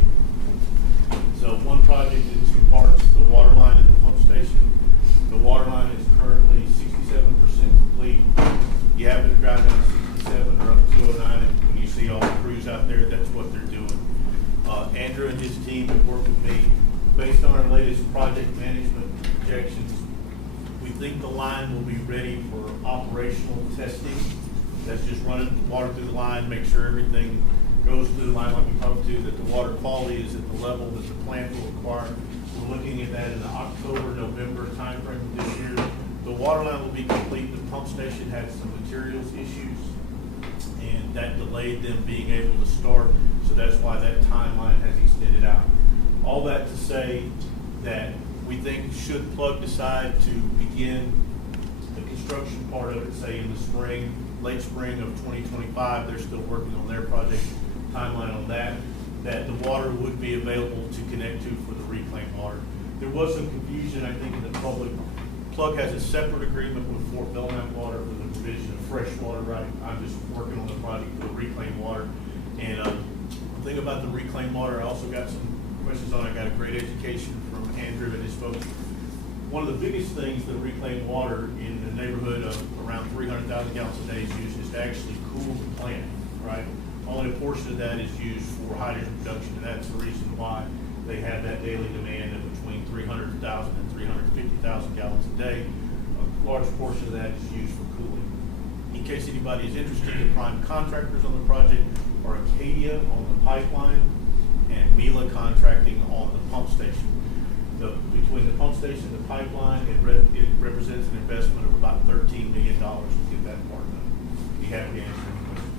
So one project in two parts, the water line and the pump station. The water line is currently 67% complete. You happen to drive down 67 or up 209, and when you see all the crews out there, that's what they're doing. Andrew and his team have worked with me. Based on our latest project management projections, we think the line will be ready for operational testing. That's just running water through the line, make sure everything goes through the line like we talked to, that the water quality is at the level that the plant will require. We're looking at that in the October, November timeframe of this year. The water line will be complete. The pump station had some materials issues, and that delayed them being able to start. So that's why that timeline has extended out. All that to say that we think should Plug decide to begin the construction part of it, say in the spring, late spring of 2025, they're still working on their project timeline on that the water would be available to connect to for the reclaimed water. There was some confusion, I think, in the public. Plug has a separate agreement with Fort Belknap Water for the provision of fresh water, right? I'm just working on the project for the reclaimed water. And the thing about the reclaimed water, I also got some questions on. I got a great education from Andrew and his folks. One of the biggest things that reclaimed water in the neighborhood of around 300,000 gallons a day is used is to actually cool the plant, right? Only a portion of that is used for hydrogen production, and that's the reason why they have that daily demand of between 300,000 and 350,000 gallons a day. A large portion of that is used for cooling. In case anybody is interested, the prime contractors on the project are Acadia on the pipeline and Mila Contracting on the pump station. Between the pump station and the pipeline, it represents an investment of about $13 million to get that part done. Be happy to answer any questions.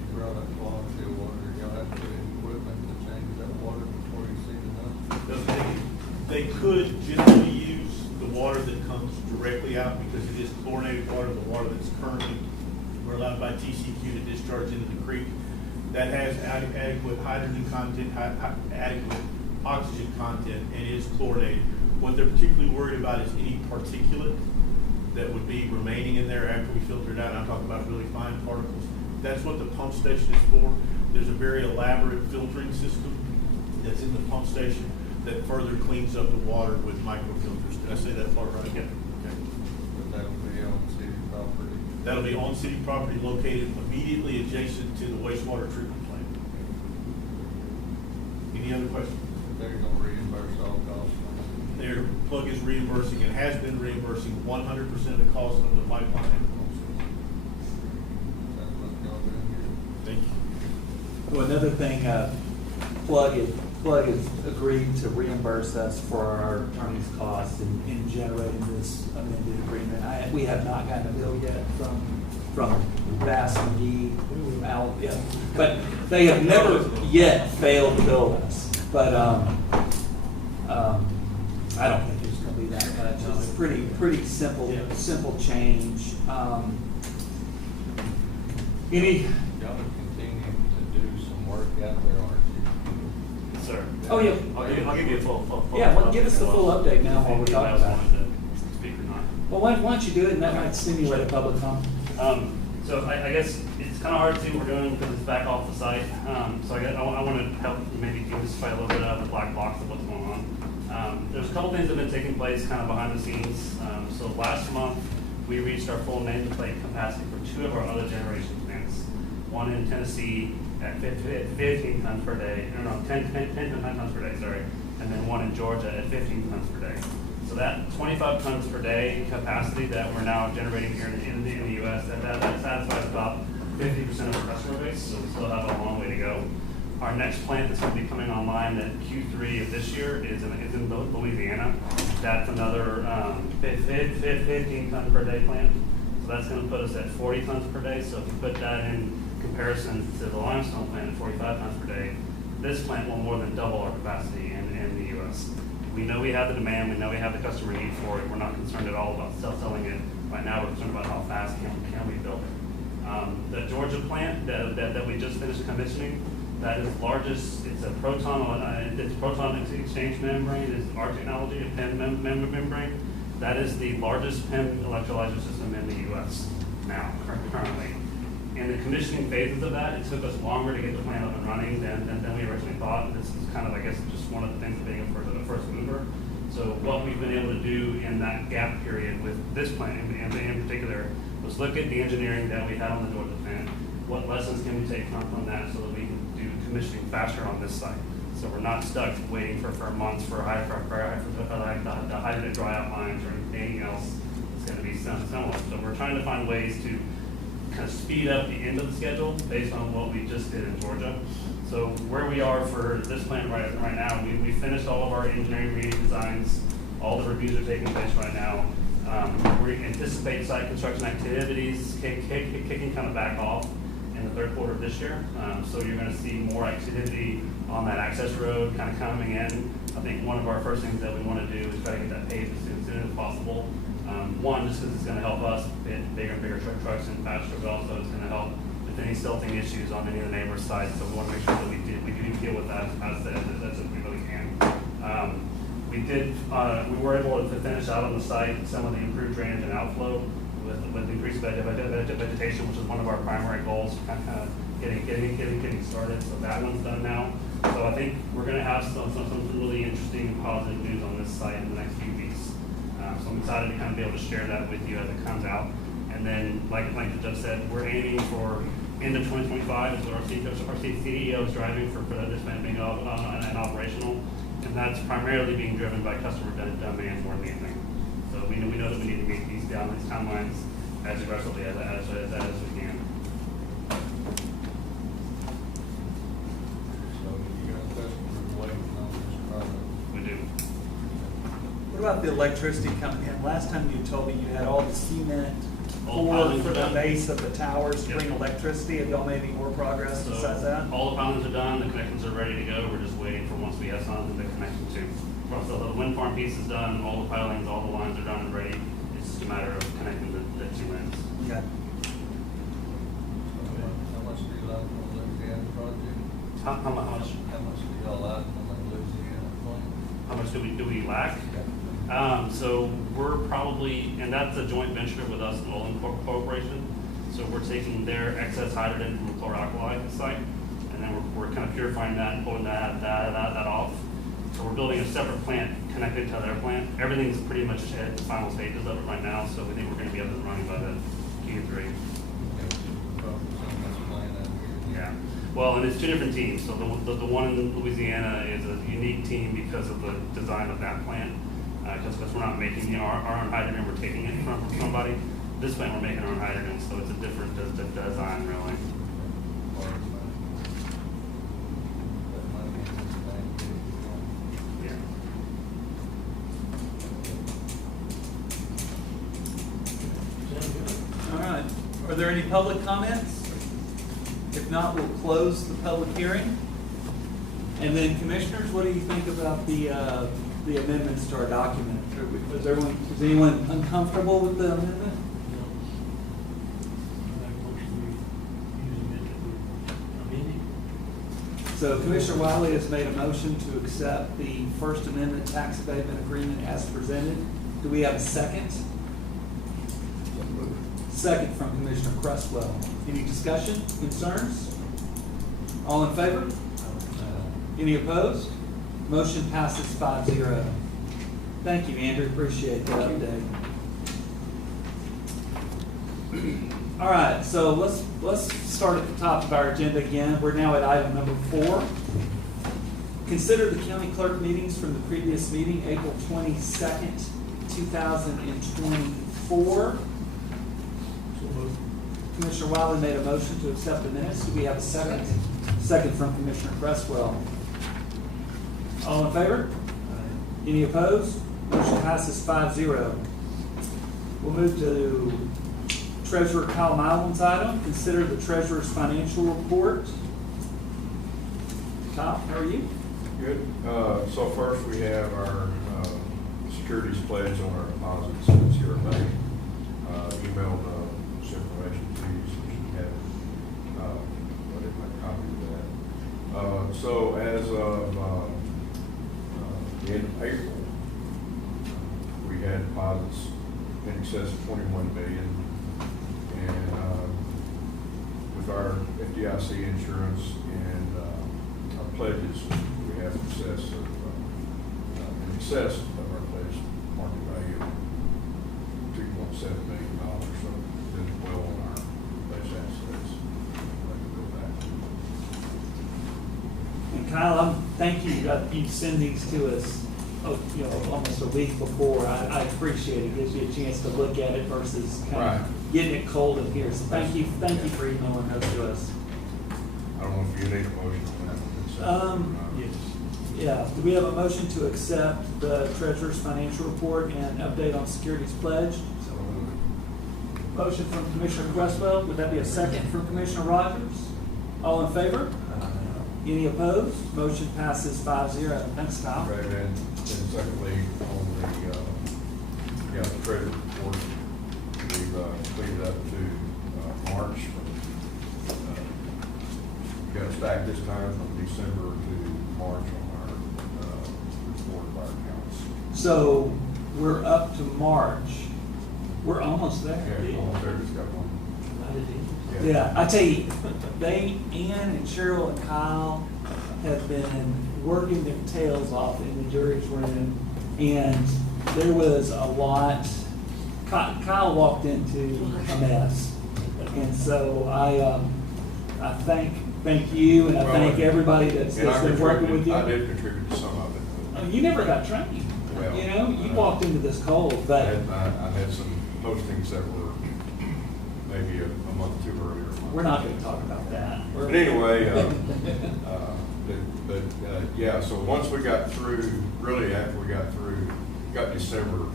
You brought up quality of water, y'all have to put in equipment to change that water before you see it enough? They could generally use the water that comes directly out because it is chlorinated water, the water that's currently, we're allowed by TCQ to discharge into the creek. That has adequate hydrogen content, adequate oxygen content, and is chlorinated. What they're particularly worried about is any particulate that would be remaining in there after we filter it out. I'm talking about really fine particles. That's what the pump station is for. There's a very elaborate filtering system that's in the pump station that further cleans up the water with microfilters. Did I say that part right? Yeah. Okay. But that would be on city property. That'll be on city property located immediately adjacent to the wastewater treatment plant. Any other questions? They're gonna reimburse all costs. Their Plug is reimbursing and has been reimbursing 100% of the cost of the pipeline and the pump station. That's what's going on here. Thank you. Well, another thing, Plug has agreed to reimburse us for our attorney's costs in generating this amended agreement. We have not gotten a bill yet from Bass McGee, yeah, but they have never yet failed to bill us. But I don't think it's going to be that much. pretty simple, Yeah. simple change. Any, Y'all are continuing to do some work out there, aren't you? Yes, sir. Oh, yeah. I'll give you a full. Yeah, well, give us the full update now while we're If you talking guys about it. wanted to speak or not. well, why don't you do it, and that might stimulate a public comment. So I guess it's kind of hard to see what we're doing because it's back off the site. So I want to help maybe demystify a little bit of the black box of what's going on. There's a couple things that have been taking place kind of behind the scenes. So last month, we reached our full nameplate capacity for 2 of our other generation plants. One in Tennessee at 15 tons per day, 10 tons per day, sorry. And then one in Georgia at 15 tons per day. So that 25 tons per day capacity that we're now generating here in the U.S., that satisfies about 50% of our customer base, so we still have a long way to go. Our next plant that's going to be coming online in Q3 of this year is in Louisiana. That's another 15 ton per day plant. So that's going to put us at 40 tons per day. So if you put that in comparison to the limestone plant at 45 tons per day, this plant will more than double our capacity in the U.S. We know we have the demand, we know we have the customer need for it. We're not concerned at all about selling it right now. We're concerned about how fast can we build it. The Georgia plant that we just finished commissioning, that is largest. It's a proton exchange membrane. It's our technology, a PEM membrane. That is the largest PEM electrolyzer system in the U.S. now, currently. In the commissioning phases of that, it took us longer to get the plant up and running than we originally thought. This is kind of, I guess, just one of the things of being a first mover. So what we've been able to do in that gap period with this plant in particular was look at the engineering that we had on the Georgia plant. What lessons can we take from that so that we can do commissioning faster on this site? So we're not stuck waiting for months for the hydrogen dry out lines or anything else that's going to be similar. So we're trying to find ways to kind of speed up the end of the schedule based on what we just did in Georgia. So where we are for this plant right now, we finished all of our engineering meeting designs. All the reviews are taking place right now. We anticipate site construction activities kicking kind of back off in the third quarter of this year. So you're going to see more activity on that access road kind of coming in. I think one of our first things that we want to do is try to get that paved as soon as possible. One, just because it's going to help us get bigger and bigger trucks in faster, but also it's going to help with any silting issues on any of the neighbor sites. So we want to make sure that we do deal with that as we really can. We were able to finish out on the site some of the improved drainage and outflow with increased vegetation, which is one of our primary goals, kind of getting started. So that one's done now. So I think we're going to have some really interesting and positive news on this site in the next few weeks. So I'm excited to kind of be able to share that with you as it comes out. And then, like the judge said, we're aiming for end of 2025 is what our CEO is driving for this plant being operational. And that's primarily being driven by customer demand more than anything. So we know that we need to meet these timelines as aggressively as we can. So you got customers waiting on this product. We do. What about the electricity company? And last time you told me you had all the cement All poured pilings for are the done. base of the towers to Yep. bring electricity. Have y'all made any more progress besides that? All the pilings are done, the connections are ready to go. We're just waiting for once we have something to connect them to. So the wind farm piece is done, all the pilings, all the lines are done and ready. It's just a matter of connecting the 2 ends. Okay. How much do you like on the Louisiana project? How much? How much do y'all like on the Louisiana plant? How much do we lack? So we're probably, and that's a joint venture with us and Olin Corporation. So we're taking their excess hydrogen from a chlor-alkali site, and then we're kind of purifying that and pulling that off. So we're building a separate plant connected to their plant. Everything's pretty much at the final stages of it right now, so we think we're going to be up and running by the Q3. Yeah. Well, and it's 2 different teams. So the one in Louisiana is a unique team because of the design of that plant. Because we're not making our own hydrogen, we're taking it from somebody. This plant we're making our own hydrogen, so it's a different design really. Yeah. Sound good? All right. Are there any public comments? If not, we'll close the public hearing. And then, commissioners, what do you think about the amendments to our document? Is anyone uncomfortable with the amendment? No. I make a motion we use amendment with amending. So Commissioner Wiley has made a motion to accept the First Amendment tax abatement agreement as presented. Do we have a second? Second from Commissioner Cresswell. Any discussion, concerns? All in favor? Any opposed? Motion passes 5-0. Thank you, Andrew. Appreciate the update. All right, so let's start at the top of our agenda again. We're now at item number 4. Consider the county clerk meetings from the previous meeting, April 22nd, 2024. So moved. Commissioner Wiley made a motion to accept the minutes. Do we have a second? Second from Commissioner Cresswell. All in favor? Any opposed? Motion passes 5-0. We'll move to Treasurer Kyle Milan's item. Consider the treasurer's financial report. Kyle, how are you? Good. So first we have our securities pledge on our deposits at Sierra Bank. Emailed this information to you, so you should have a copy of that. So as of the end of April, we had deposits in excess of $21 million, and with our FDIC insurance and our pledges, we have in excess of our pledge market value of $2.7 million. So did well on our pledge assets. And Kyle, thank you. You send these to us, almost a week before. I appreciate it. It gives you a chance to look at it versus kind of getting it cold in here. So thank you for emailing those to us. I don't know if you need a motion on that one. Yes. Yeah. Do we have a motion to accept the treasurer's financial report and update on securities pledge? Motion from Commissioner Cresswell. Would that be a second from Commissioner Rogers? All in favor? Any opposed? Motion passes 5-0. Thanks, Kyle. Right, and secondly, on the credit report, we've cleaned up to March. We got a stack this time from December to March on our report of our accounts. So we're up to March. We're almost there. Yeah, almost there, just got one. Yeah, I tell you, Ann and Cheryl and Kyle have been working their tails off in the jury's room, and there was a lot. Kyle walked into a mess, and so I thank you, and I thank everybody that's been working with you. I did contribute to some of it. You never got trained. Well, You walked into this cold, but I had some postings that were maybe a month or two earlier. we're not going to talk about that. But anyway, yeah, so once we got through, really after we got December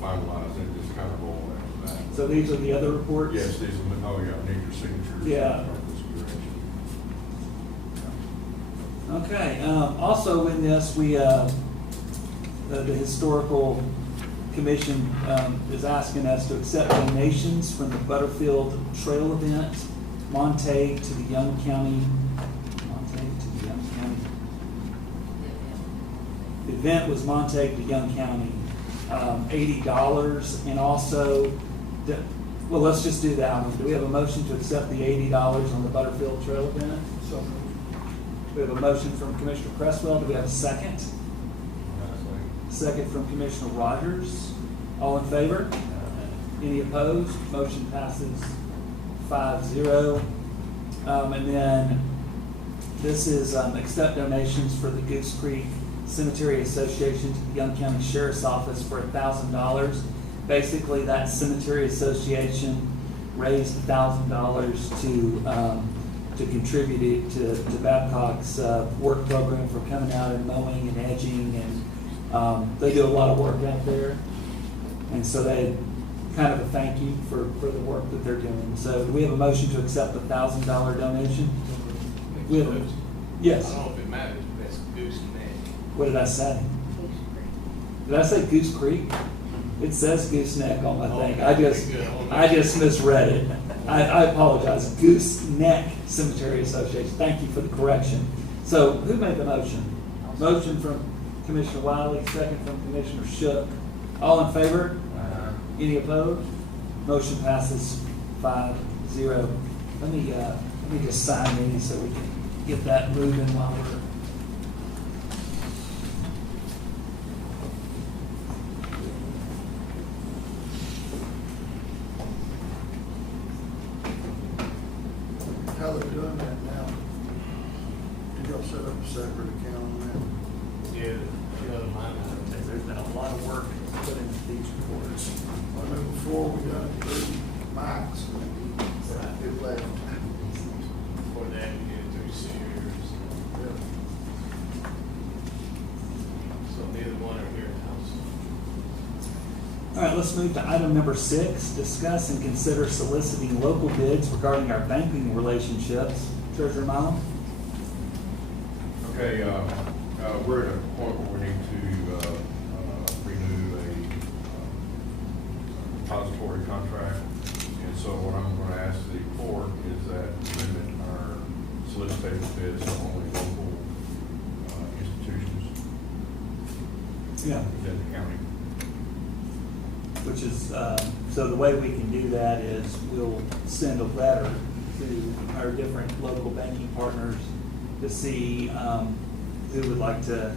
finalized, it just kind of rolled after that. So these are the other reports? Yes, these are, need your signatures. Yeah. Okay, also in this, the Historical Commission is asking us to accept donations from the Butterfield Trail event, Montague to the Young County. The event was Montague to Young County, $80, and also, well, let's just do that one. Do we have a motion to accept the $80 on the Butterfield Trail event? So we have a motion from Commissioner Cresswell. Do we have a second? Second from Commissioner Rogers. All in favor? Any opposed? Motion passes 5-0. And then this is accept donations for the Goose Creek Cemetery Association to the Young County Sheriff's Office for $1,000. Basically, that cemetery association raised $1,000 to contribute it to Babcock's work program for coming out and mowing and edging, and they do a lot of work out there. And so they kind of a thank you for the work that they're doing. So do we have a motion to accept the $1,000 donation? We have I yes. don't know if it matters, but that's Goose Neck. What did I say? Did I say Goose Creek? It says Gooseneck on my thing. I just misread it. I apologize. Gooseneck Cemetery Association. Thank you for the correction. So who made the motion? Motion from Commissioner Wiley, second from Commissioner Shook. All in favor? Any opposed? Motion passes 5-0. Let me just sign these so we can get that moving while we're. How they're doing that now? Did y'all set up a separate account on that? Yeah, There's been a lot of work put into these reports. I know before we got it through Mike's, it left. before that, we did 3 Sears. Yeah. So neither one are here now, All right, let's move to item number 6, discuss and consider soliciting local bids regarding our banking relationships. Treasurer Milam? Okay, we're at a point where we need to renew a depository contract. And so what I'm going to ask the court is that we limit our solicitation bids to only local institutions Yeah. within the county. Which is, so the way we can do that is we'll send a letter to our different local banking partners to see who would like to,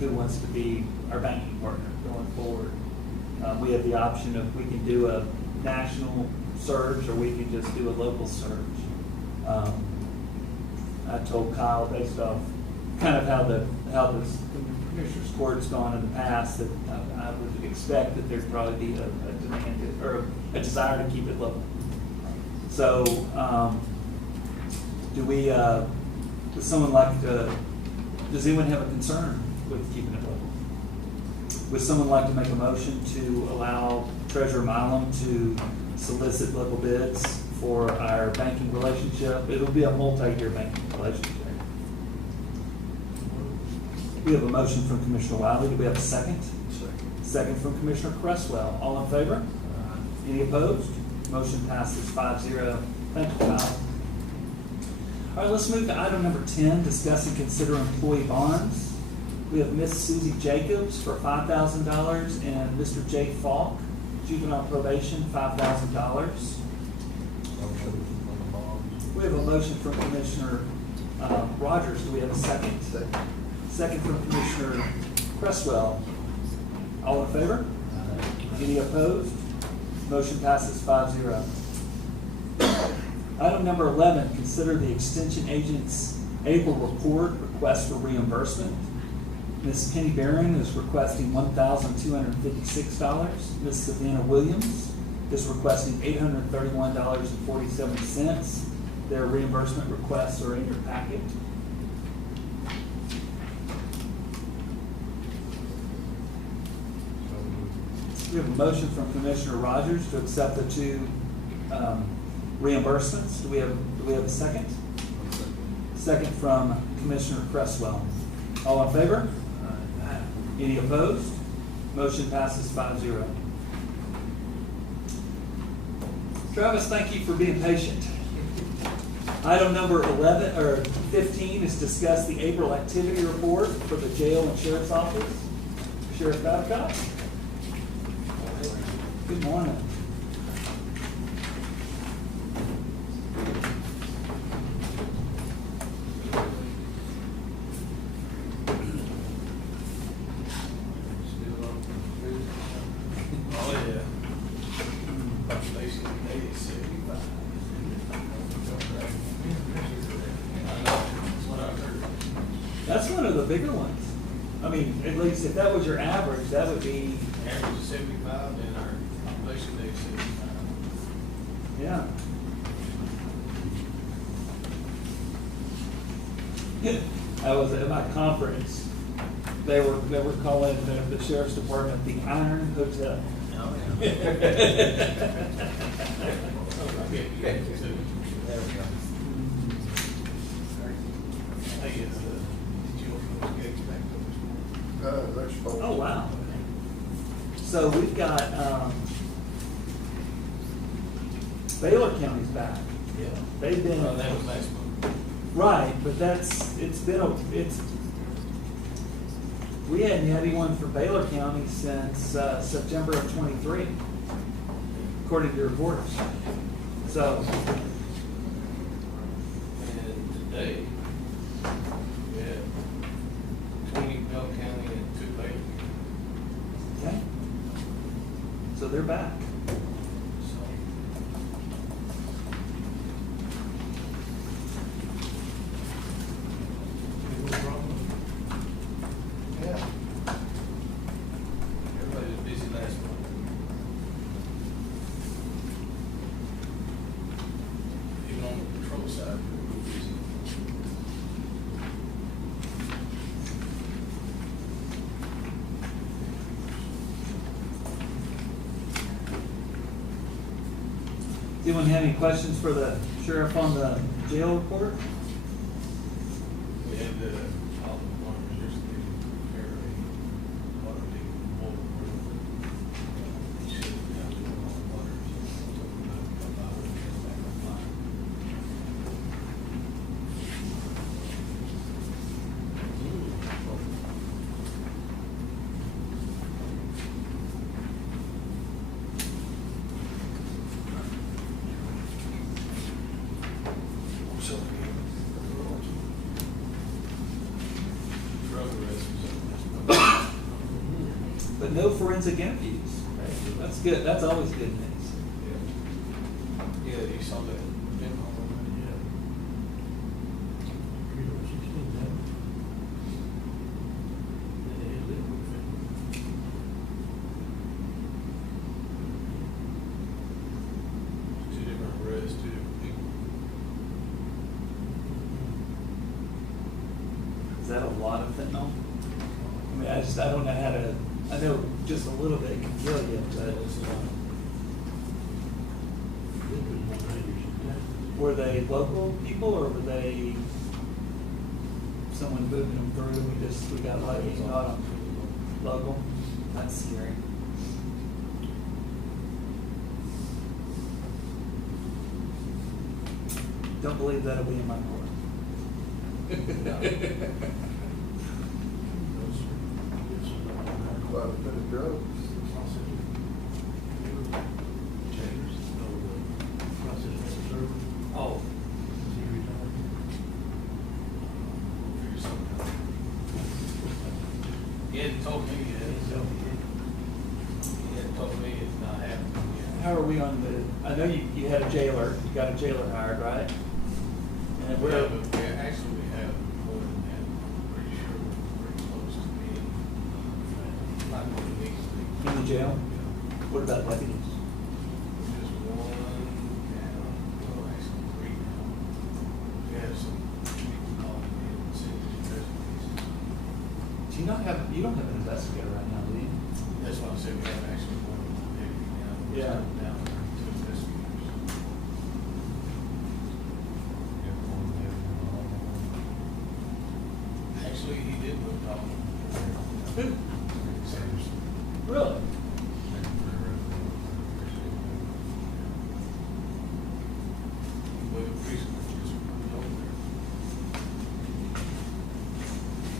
who wants to be our banking partner going forward. We have the option of, we can do a national search or we can just do a local search. I told Kyle based off kind of how the Commissioner's Court's gone in the past that I would expect that there'd probably be a demand or a desire to keep it local. So, would someone like to, does anyone have a concern with keeping it local? Would someone like to make a motion to allow Treasurer Milam to solicit local bids for our banking relationship? It'll be a multi-year banking relationship. We have a motion from Commissioner Wiley. Do we have a second? Second from Commissioner Cresswell. All in favor? Any opposed? Motion passes 5-0. Thank you, Kyle. All right, let's move to item number 10, discuss and consider employee bonds. We have Miss Susie Jacobs for $5,000 and Mr. Jay Falk, juvenile probation, $5,000. We have a motion from Commissioner Rogers. Do we have a second? Second from Commissioner Cresswell. All in favor? Any opposed? Motion passes 5-0. Item number 11, consider the extension agent's April report request for reimbursement. Ms. Penny Barron is requesting $1,256. Ms. Savannah Williams is requesting $831.47. Their reimbursement requests are in your packet. We have a motion from Commissioner Rogers to accept the 2 reimbursements. Do we have a second? Second from Commissioner Cresswell. All in favor? Any opposed? Motion passes 5-0. Travis, thank you for being patient. Item number 15 is discuss the April activity report for the jail and sheriff's office. Sheriff Babcock. Good morning. Oh, yeah. Population 875. That's what I heard. That's one of the bigger ones. I mean, at least if that was your average, that would be, Average is 75 and our population is 75. yeah. I was at my conference. They were calling the sheriff's department the Iron Hotel. Oh, yeah. There we go. Hey, did you open those gates back up this morning? They're supposed to. Oh, wow. So we've got, Baylor County's back. Yeah. They've been. Well, that was last month. Right, but we hadn't had anyone for Baylor County since, September of '23, according to your reporters. So, And today, we had 20 Bell County and 2 Baylor. okay. So they're back. So, Yeah. everybody was busy last month. Even on the patrol side, we were busy. Does anyone have any questions for the sheriff on the jail report? We had all the farmers yesterday, fairly, water leak, water. Shut down the water, so talking about it, back online. Drug arrest was up. But no forensic interviews. That's good, that's always good news. Yeah, you saw that. Two different arrests, two different people. Is that a lot of fentanyl? I mean, I don't know how to, I know just a little bit can kill you, but were they local people or were they someone moving them through? We got lucky and got them local? That's scary. Don't believe that'll be in my Quite a bit of drugs. Oh. He hadn't told me yet. He hadn't told me it's not happening yet. How are we on the, I know you had a jailer, you got a jailer hired, right? And We we're, have, actually, we have more than that. I'm pretty sure we're pretty close to being, not what it needs to be. in the jail? Yeah. What about deputies? Just one down, well, actually 3 now. We have some people calling in and sending investigations. Do you not have, you don't have an investigator right now, do you? That's why I said we have actually one deputy now. We're Yeah. starting down there, 2 investigators. Actually, he did put a call. Who? Sanderson. Really? We have a preschool just over there.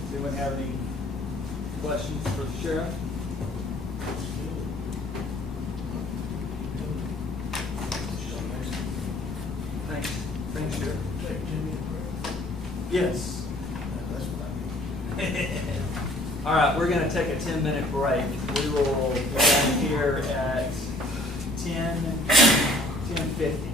Does anyone have any questions for the sheriff? Thanks, thanks, Sheriff. Yes. That's what I need. All right, we're gonna take a 10-minute break. We will be back here at 10:50.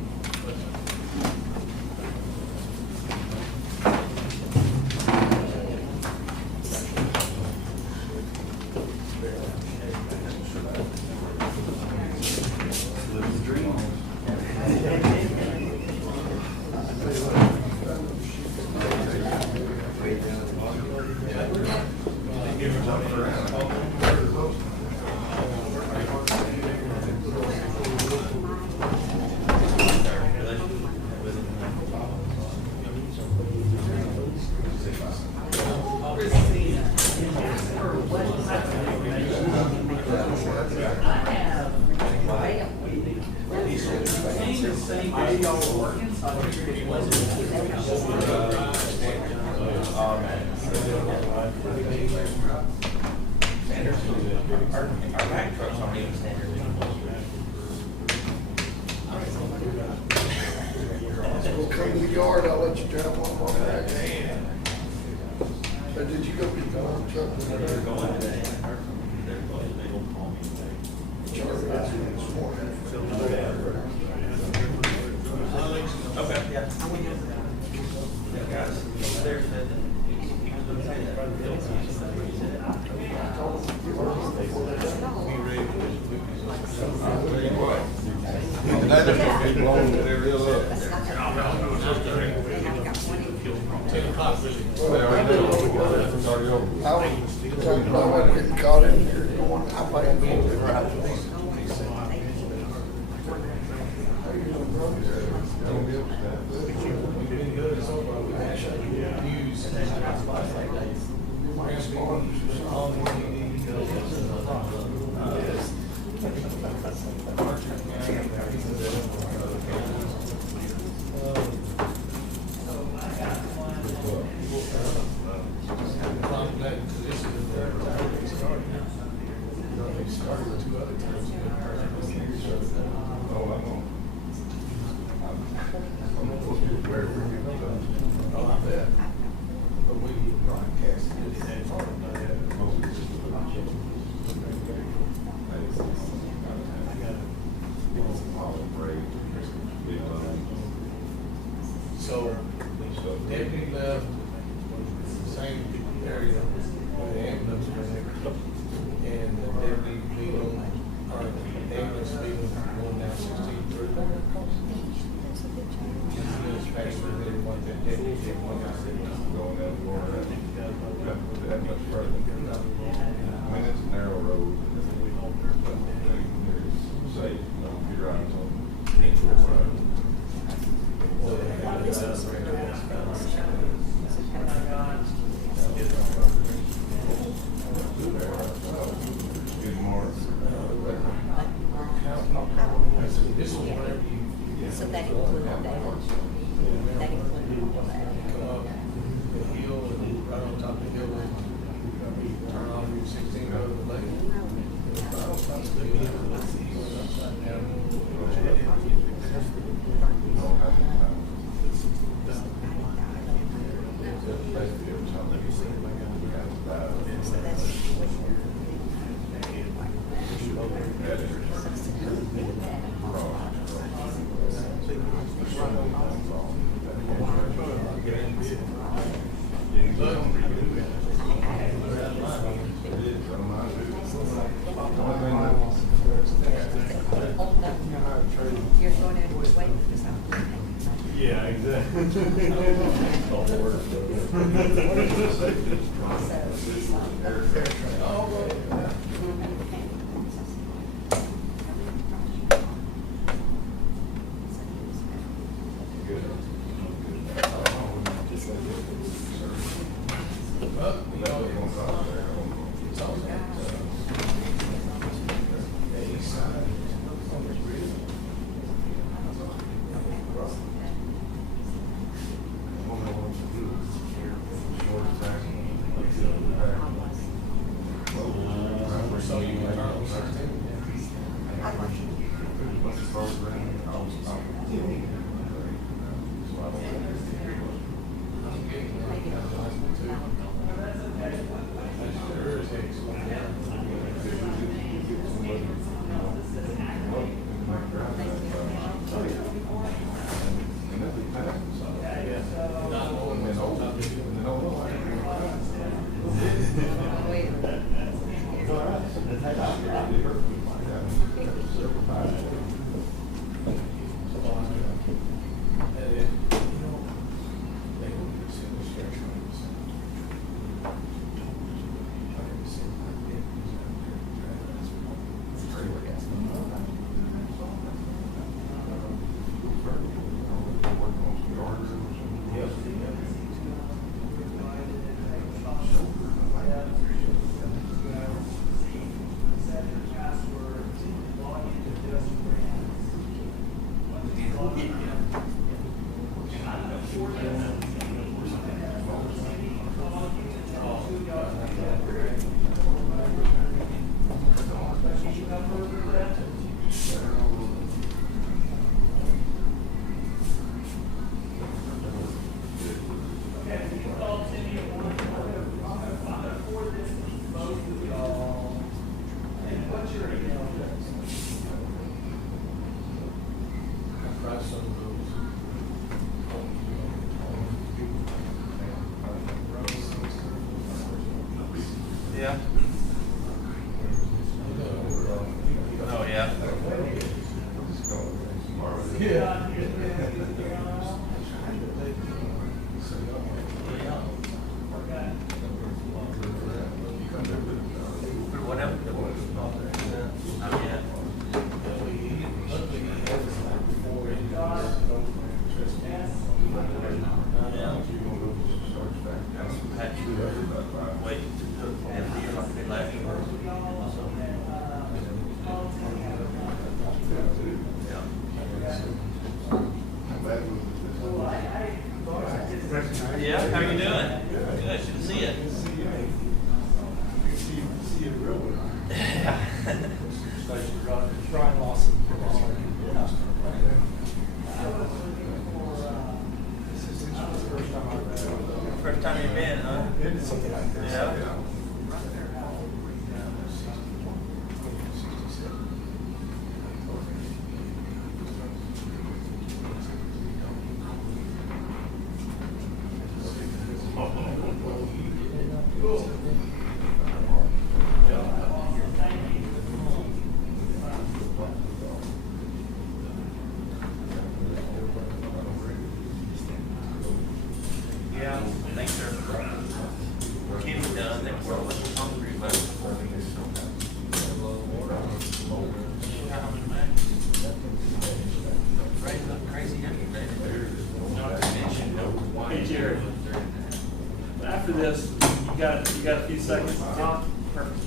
the same day y'all were working, so I figured it wasn't. Our back trucks aren't even standard anymore. We'll come to the yard, I'll let you drive one of our bags. But did you go pick up one truck? They're going today. They're going, they don't call me today. Charlie, that's this morning. Okay. Yeah. Yeah, guys, there said that he was gonna say that. He said, That's gonna be blown real up. 10 o'clock, really. Well, they already did. It's already over. I was talking about getting caught in here going, I might have been right. We've been good so far. We've actually used all the money we need to go. I'm glad, because this is the third time we started. We started 2 other times. Oh, I know. I'm gonna put you where we can go. Oh, I bet. But we broadcast it. So, deputy left, same area where the ambulance was there. And the deputy legal, or ambulance legal, going down 63. Dispatcher didn't want that deputy, didn't want that. Going that far, that much further. I mean, it's a narrow road. But it's safe, you know, if you're driving on Kingsville Road. Good morning. This is whenever you. So that included that. That included all that. Come up the hill and right on top of the hill, turn off Route 16, go to the lake. Right on top of the hill, upside down. You're going to wait for something. Yeah, exactly. Yeah. Oh, yeah. Whatever. Oh, yeah. Wait. Yeah, how are you doing? Good, good to see you. Brian Lawson. First time you've been, huh? Something like this. Yeah. Yeah, thanks, sir. Getting done, they were a little hungry, but. Raising up crazy yesterday. Hey, Jared. After this, you got a few seconds to talk? Perfect.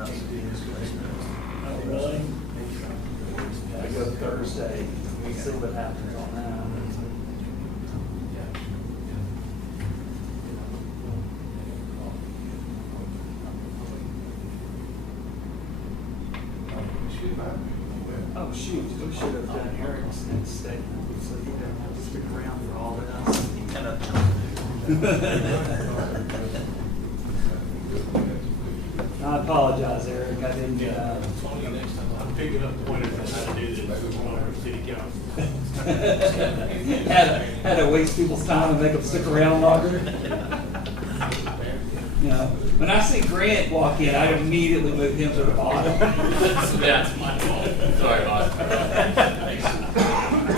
Oh, really? I go Thursday. We'll see what happens on that. Oh, shoot, we should have done Eric's next statement, so he didn't have to stick around for all this. He kind of. I apologize, Eric, I didn't, I'm picking up pointers on how to do this on city council. had to waste people's time and make them stick around longer. You know, when I see Grant walk in, I immediately move him to the bottom. That's my fault. Sorry, boss.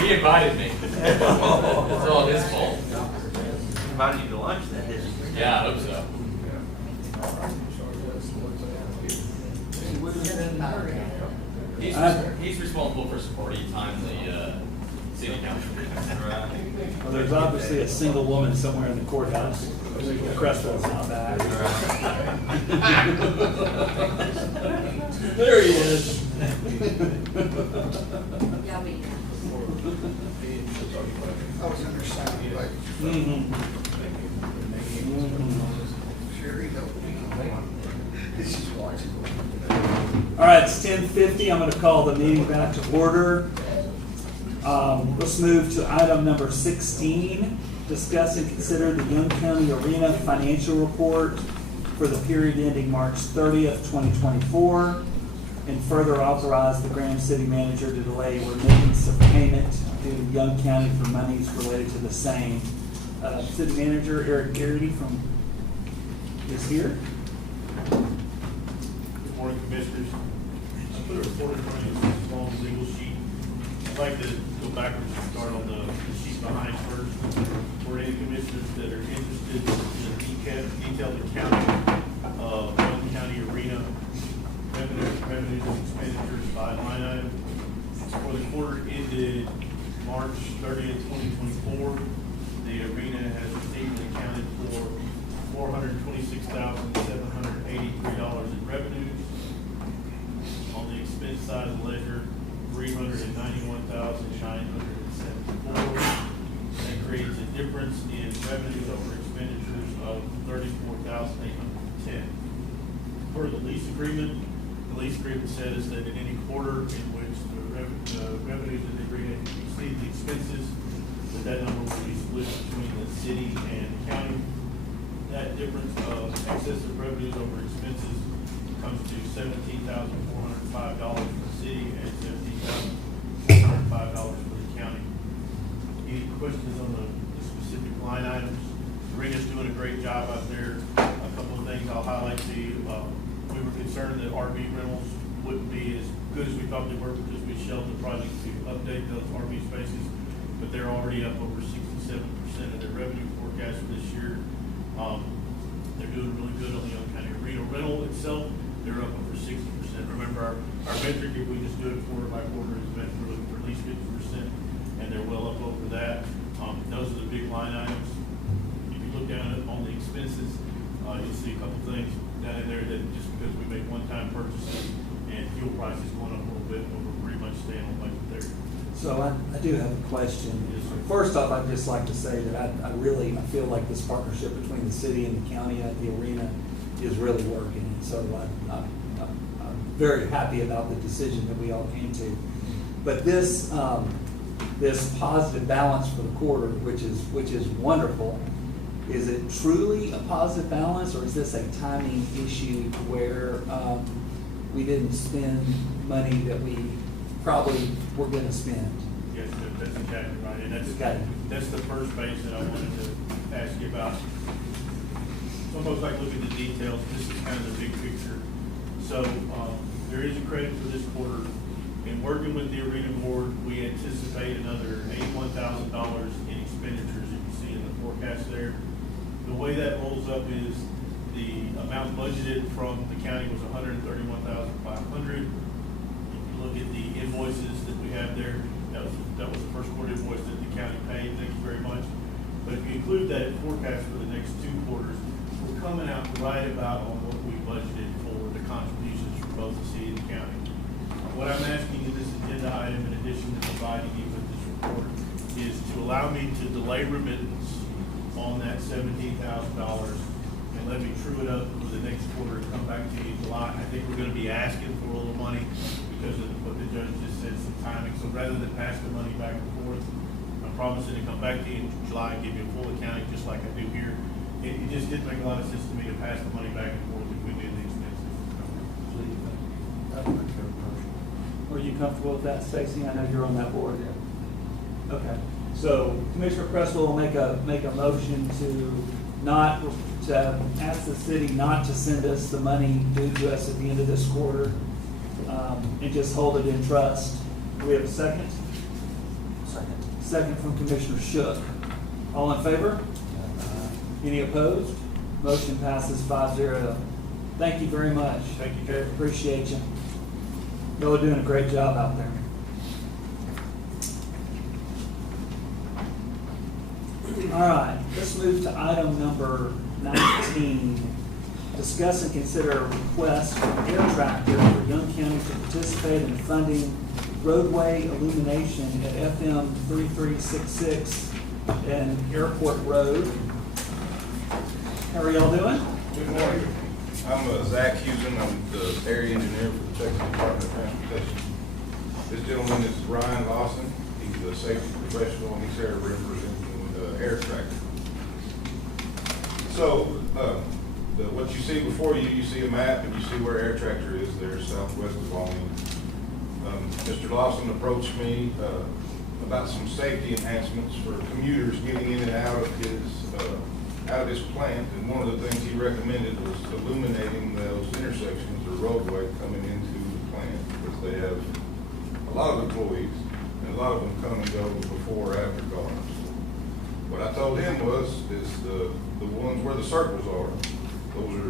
He invited me. It's all his fault. He invited you to lunch then, didn't he? Yeah, I hope so. He's responsible for supporting time the city council. Well, there's obviously a single woman somewhere in the courthouse. Crestwell's not back. There he is. Y'all be. I was understanding, like, Sherry, help me. This is watching. All right, it's 10:50. I'm going to call the meeting back to order. Let's move to item number 16. Discuss and consider the Young County Arena financial report for the period ending March 30th, 2024, and further authorize the Graham City Manager to delay remittance of payment due to Young County for monies related to the same. City Manager Eric Garrity is here. Good morning, Commissioners. I put a report in front of you, it's a long legal sheet. I'd like to go backwards and start on the sheet behind first. For any commissioners that are interested in the detailed accounting of Young County Arena revenues and expenditures by line item. For the quarter ended March 30th, 2024, the arena has received and accounted for $426,783 in revenues. On the expense side of the ledger, $391,974. That creates a difference in revenues over expenditures of $34,810. Per the lease agreement says that in any quarter in which the revenues in the agreement exceed the expenses, that number will be split between the city and the county. That difference of excessive revenues over expenses comes to $17,405 for the city and $17,405 for the county. Any questions on the specific line items? Serena's doing a great job out there. A couple of things I'll highlight to you. We were concerned that RV rentals wouldn't be as good as we thought they were because we shelved the project to update those RV spaces, but they're already up over 67% of their revenue forecast for this year. They're doing really good on the Young County Arena rental itself. They're up over 60%. Remember, our metric, if we just do it quarter by quarter, is meant for at least 50%, and they're well up over that. Those are the big line items. If you look down on the expenses, you'll see a couple things down in there that just because we make one-time purchases and fuel prices going up a little bit, but we're pretty much staying on budget there. So I do have a question. Yes, sir. First off, I'd just like to say that I feel like this partnership between the city and the county at the arena is really working. And so I'm very happy about the decision that we all came to. But this positive balance for the quarter, which is wonderful, is it truly a positive balance, or is this a timing issue where we didn't spend money that we probably were going to spend? Yes, that's exactly right, and that's the first base that I wanted to ask you about. It's almost like looking at the details. This is kind of the big picture. So there is a credit for this quarter. In working with the arena board, we anticipate another $81,000 in expenditures. You can see in the forecast there. The way that rolls up is the amount budgeted from the county was $131,500. Look at the invoices that we have there. That was the first quarter invoice that the county paid. Thank you very much. But if you include that forecast for the next 2 quarters, we're coming out right about on what we budgeted for the contributions from both the city and the county. What I'm asking in this agenda item, in addition to providing you with this report, is to allow me to delay remittance on that $17,000 and let me true it up for the next quarter and come back to you in July. I think we're going to be asking for a little money because of what the judge just said, some timing. So rather than pass the money back and forth, I'm promising to come back to you in July and give you a full accounting just like I do here. It just didn't make a lot of sense to me to pass the money back and forth if we did the expenses. Are you comfortable with that, Stacy? I know you're on that board. Okay. So Commissioner Cresswell will make a motion to ask the city not to send us the money due to us at the end of this quarter, and just hold it in trust. Do we have a second? Second from Commissioner Shook. All in favor? Any opposed? Motion passes 5-0. Thank you very much. Thank you, Judge. Appreciate you. Y'all are doing a great job out there. All right, let's move to item number 19. Discuss and consider a request from Air Tractor for Young County to participate in funding roadway illumination at FM 3366 and Airport Road. How are y'all doing? Good morning. I'm Zach Hewson. I'm the area engineer for the Texas Department of Transportation. This gentleman is Ryan Lawson. He's a safety professional and he's here representing Air Tractor. So, what you see before you, you see a map and you see where Air Tractor is there, southwest of Longwood. Mr. Lawson approached me about some safety enhancements for commuters getting in and out of his plant, and one of the things he recommended was illuminating those intersections or roadway coming into the plant, because they have a lot of employees and a lot of them come and go before or after cars. What I told him was the ones where the circles are,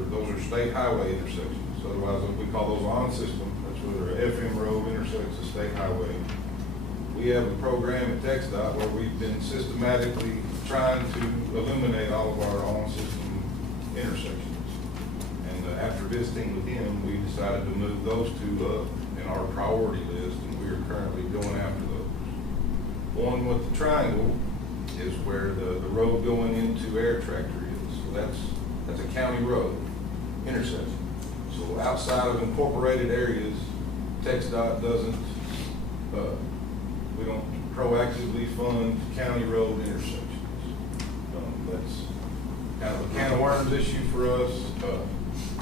those are state highway intersections. Otherwise, we call those on system. That's where the FM road intersects the state highway. we have a program at TxDOT where we've been systematically trying to illuminate all of our on-system intersections. And after visiting with him, we decided to move those two up in our priority list, and we are currently going after those. One with the triangle is where the road going into Air Tractor is. So that's a county road intersection. So outside of incorporated areas, TxDOT doesn't, we don't proactively fund county road intersections. That's kind of a can of worms issue for us.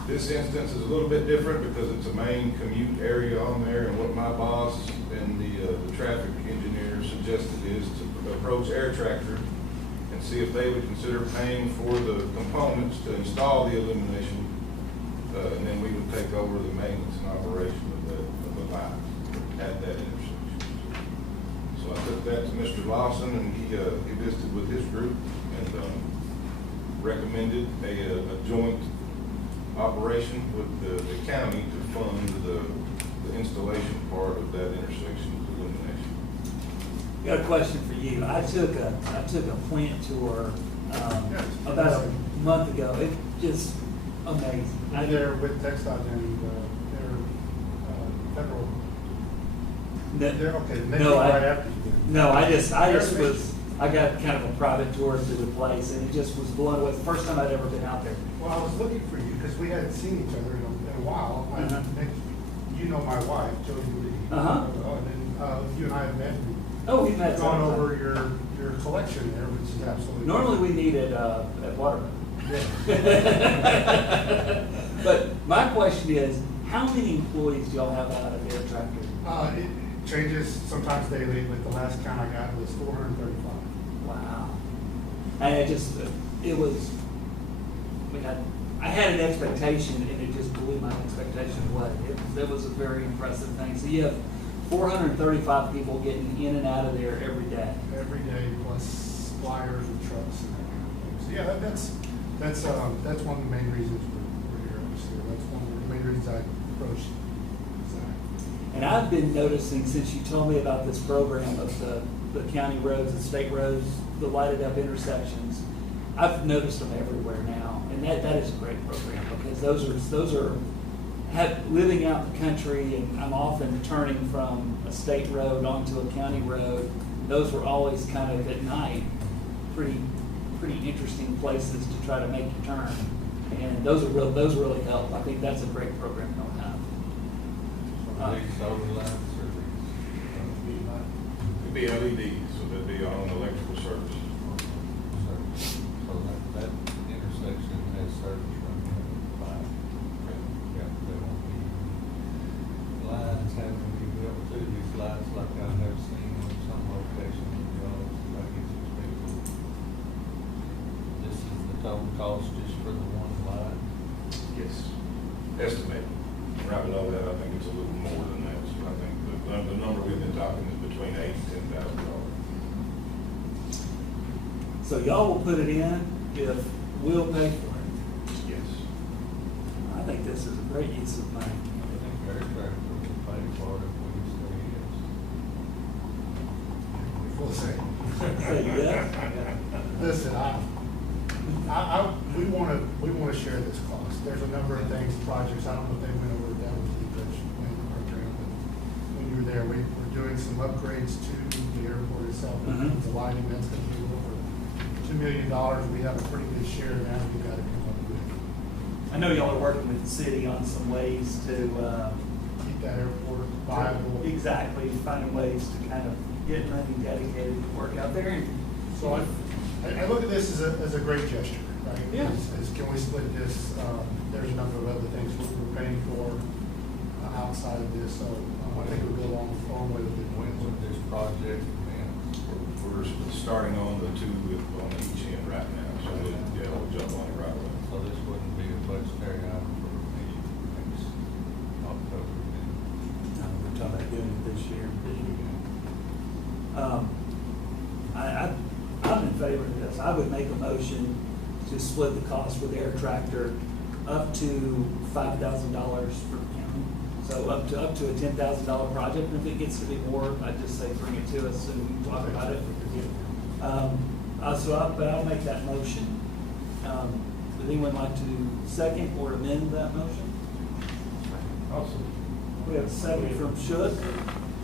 This instance is a little bit different because it's a main commute area on there, and what my boss and the traffic engineer suggested is to approach Air Tractor and see if they would consider paying for the components to install the illumination, and then we would take over the maintenance and operation of the line at that intersection. So I took that to Mr. Lawson, and he visited with his group and recommended a joint operation with the county to fund the installation part of that intersection's illumination. Got a question for you. I took a plant tour about a month ago. It just amazing. I'm there with TxDOT and their federal. They're okay. They No, right after you. No, I just I got kind of a private tour through the place, and it just was blown away. The first time I'd ever been out there. Well, I was looking for you because we hadn't seen each other in a while. Uh-huh. You know my wife, Jody Woody. Uh-huh. And then you and I have met. Oh, we've met gone several over your collection there, which is absolutely. Normally we meet at Waterman. Yeah. But my question is, how many employees do y'all have out at Air Tractor? It changes sometimes daily, but the last count I got was 435. Wow. And it was, I mean, I had an expectation, and it just blew my expectation away. It was a very impressive thing. So you have 435 people getting in and out of there every day. Every day, plus flyers and trucks and that kind of thing. So yeah, that's one of the main reasons we're here. Obviously, that's one of the main reasons I approached Zach. And I've been noticing since you told me about this program of the county roads and state roads, the lighted up intersections, I've noticed them everywhere now, and that is a great program because those are living out in the country, and I'm often turning from a state road onto a county road. Those were always kind of at night pretty interesting places to try to make you turn, and those really help. I think that's a great program they'll have. These solar lights or It'd be LEDs, so that'd be on electrical service. so that intersection has service running at 5. Yeah, there won't be lines having to be built to these lights like I've never seen on some locations. Like it's expensive. This is the total cost just for the one light. Yes. Estimate. Right below that, I think it's a little more than that. So I think the number we've been talking is between $8,000 and $10,000. So y'all will put it in if we'll pay for it. Yes. I think this is a great use of money. I think Air Tractor will pay for it if we say yes. We'll see. Say yes? Listen, we want to share this cost. There's a number of things, projects. I don't know if they went over that with you, Judge, when you were there. We're doing some upgrades to the airport itself. Mhm. The lighting, that's going to be over $2 million. We have a pretty good share now. We've got to come up with. I know y'all are working with the city on some ways to Keep that airport viable. Exactly, finding ways to kind of get money dedicated to work out there. And So I look at this as a great gesture, right? Yeah. Can we split this? There's a number of other things we're paying for outside of this, so I think it would go a long way with it. When's with this project and We're starting on the two on each end right now, so we'll jump on it right away. so this wouldn't be a budgetary item for me next October then? we're talking about doing it this year. I'm in favor of this. I would make a motion to split the cost with Air Tractor up to $5,000 for the county. So up to a $10,000 project, and if it gets to be more, I'd just say bring it to us and we can talk about it. But I'll make that motion. Would anyone like to second or amend that motion? Awesome. We have a second from Shook.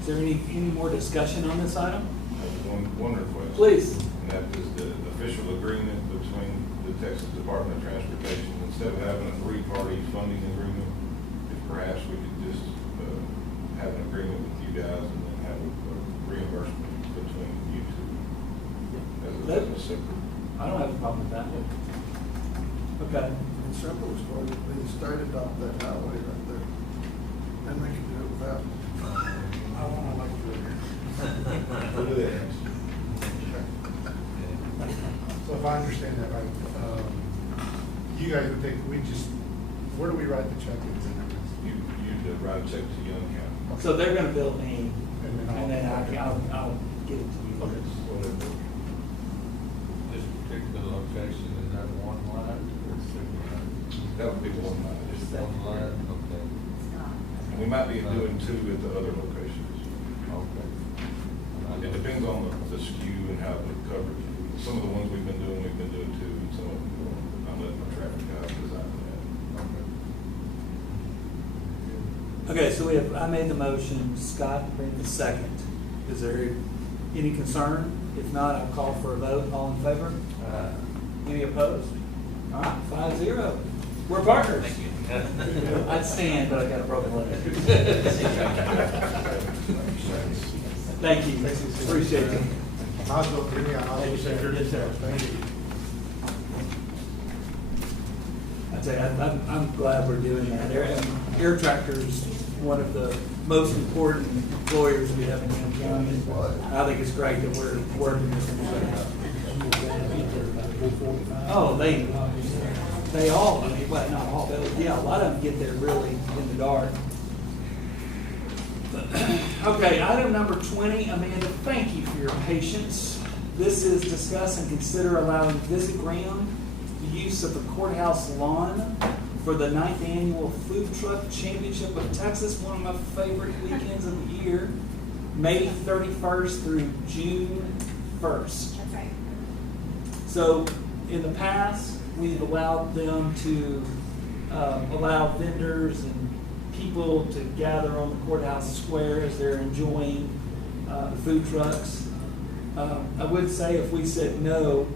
Is there any more discussion on this item? One request. Please. And that is the official agreement between the Texas Department of Transportation. Instead of having a three-party funding agreement, if perhaps we could just have an agreement with you guys and then have a reimbursement between you two as a separate. I don't have a problem with that. Okay. In simplest way would be the state adopt that highway right there. Then we can do it without. I want to like to do it. We'll do that next. So if I understand that right, you guys would think, where do we write the check? You write a check to Young County. So they're gonna bill me, And and then I'll get it to you. Whatever. This particular location, is that one line or two lines? That would be one line. Just one line, okay. And we might be doing two at the other locations. Okay. It depends on the SKU and how the coverage. Some of the ones we've been doing two, and some of them, I'm letting my traffic guys design that. Okay, so I made the motion, Scott made the second. Is there any concern? If not, I'll call for a vote. All in favor? Any opposed? All right, 5-0. We're partners. Thank you. I'd stand, but I got a broken leg. Thank you. Appreciate it. I'll go, Jimmy, I'll Thank you, sir. second. Thank you. I tell you, I'm glad we're doing that. Air Tractor's one of the most important employers we have in Young County. And I think it's great that we're working with them. Oh, they all, I mean, well, not all, but yeah, a lot of them get there really in the dark. Okay, item number 20, Amanda, thank you for your patience. This is discuss and consider allowing Visit Graham the use of the courthouse lawn for the 9th annual Food Truck Championship of Texas, one of my favorite weekends of the year, May 31st through June 1st. That's right. So in the past, we've allowed them to allow vendors and people to gather on the courthouse square as they're enjoying the food trucks. I would say if we said no,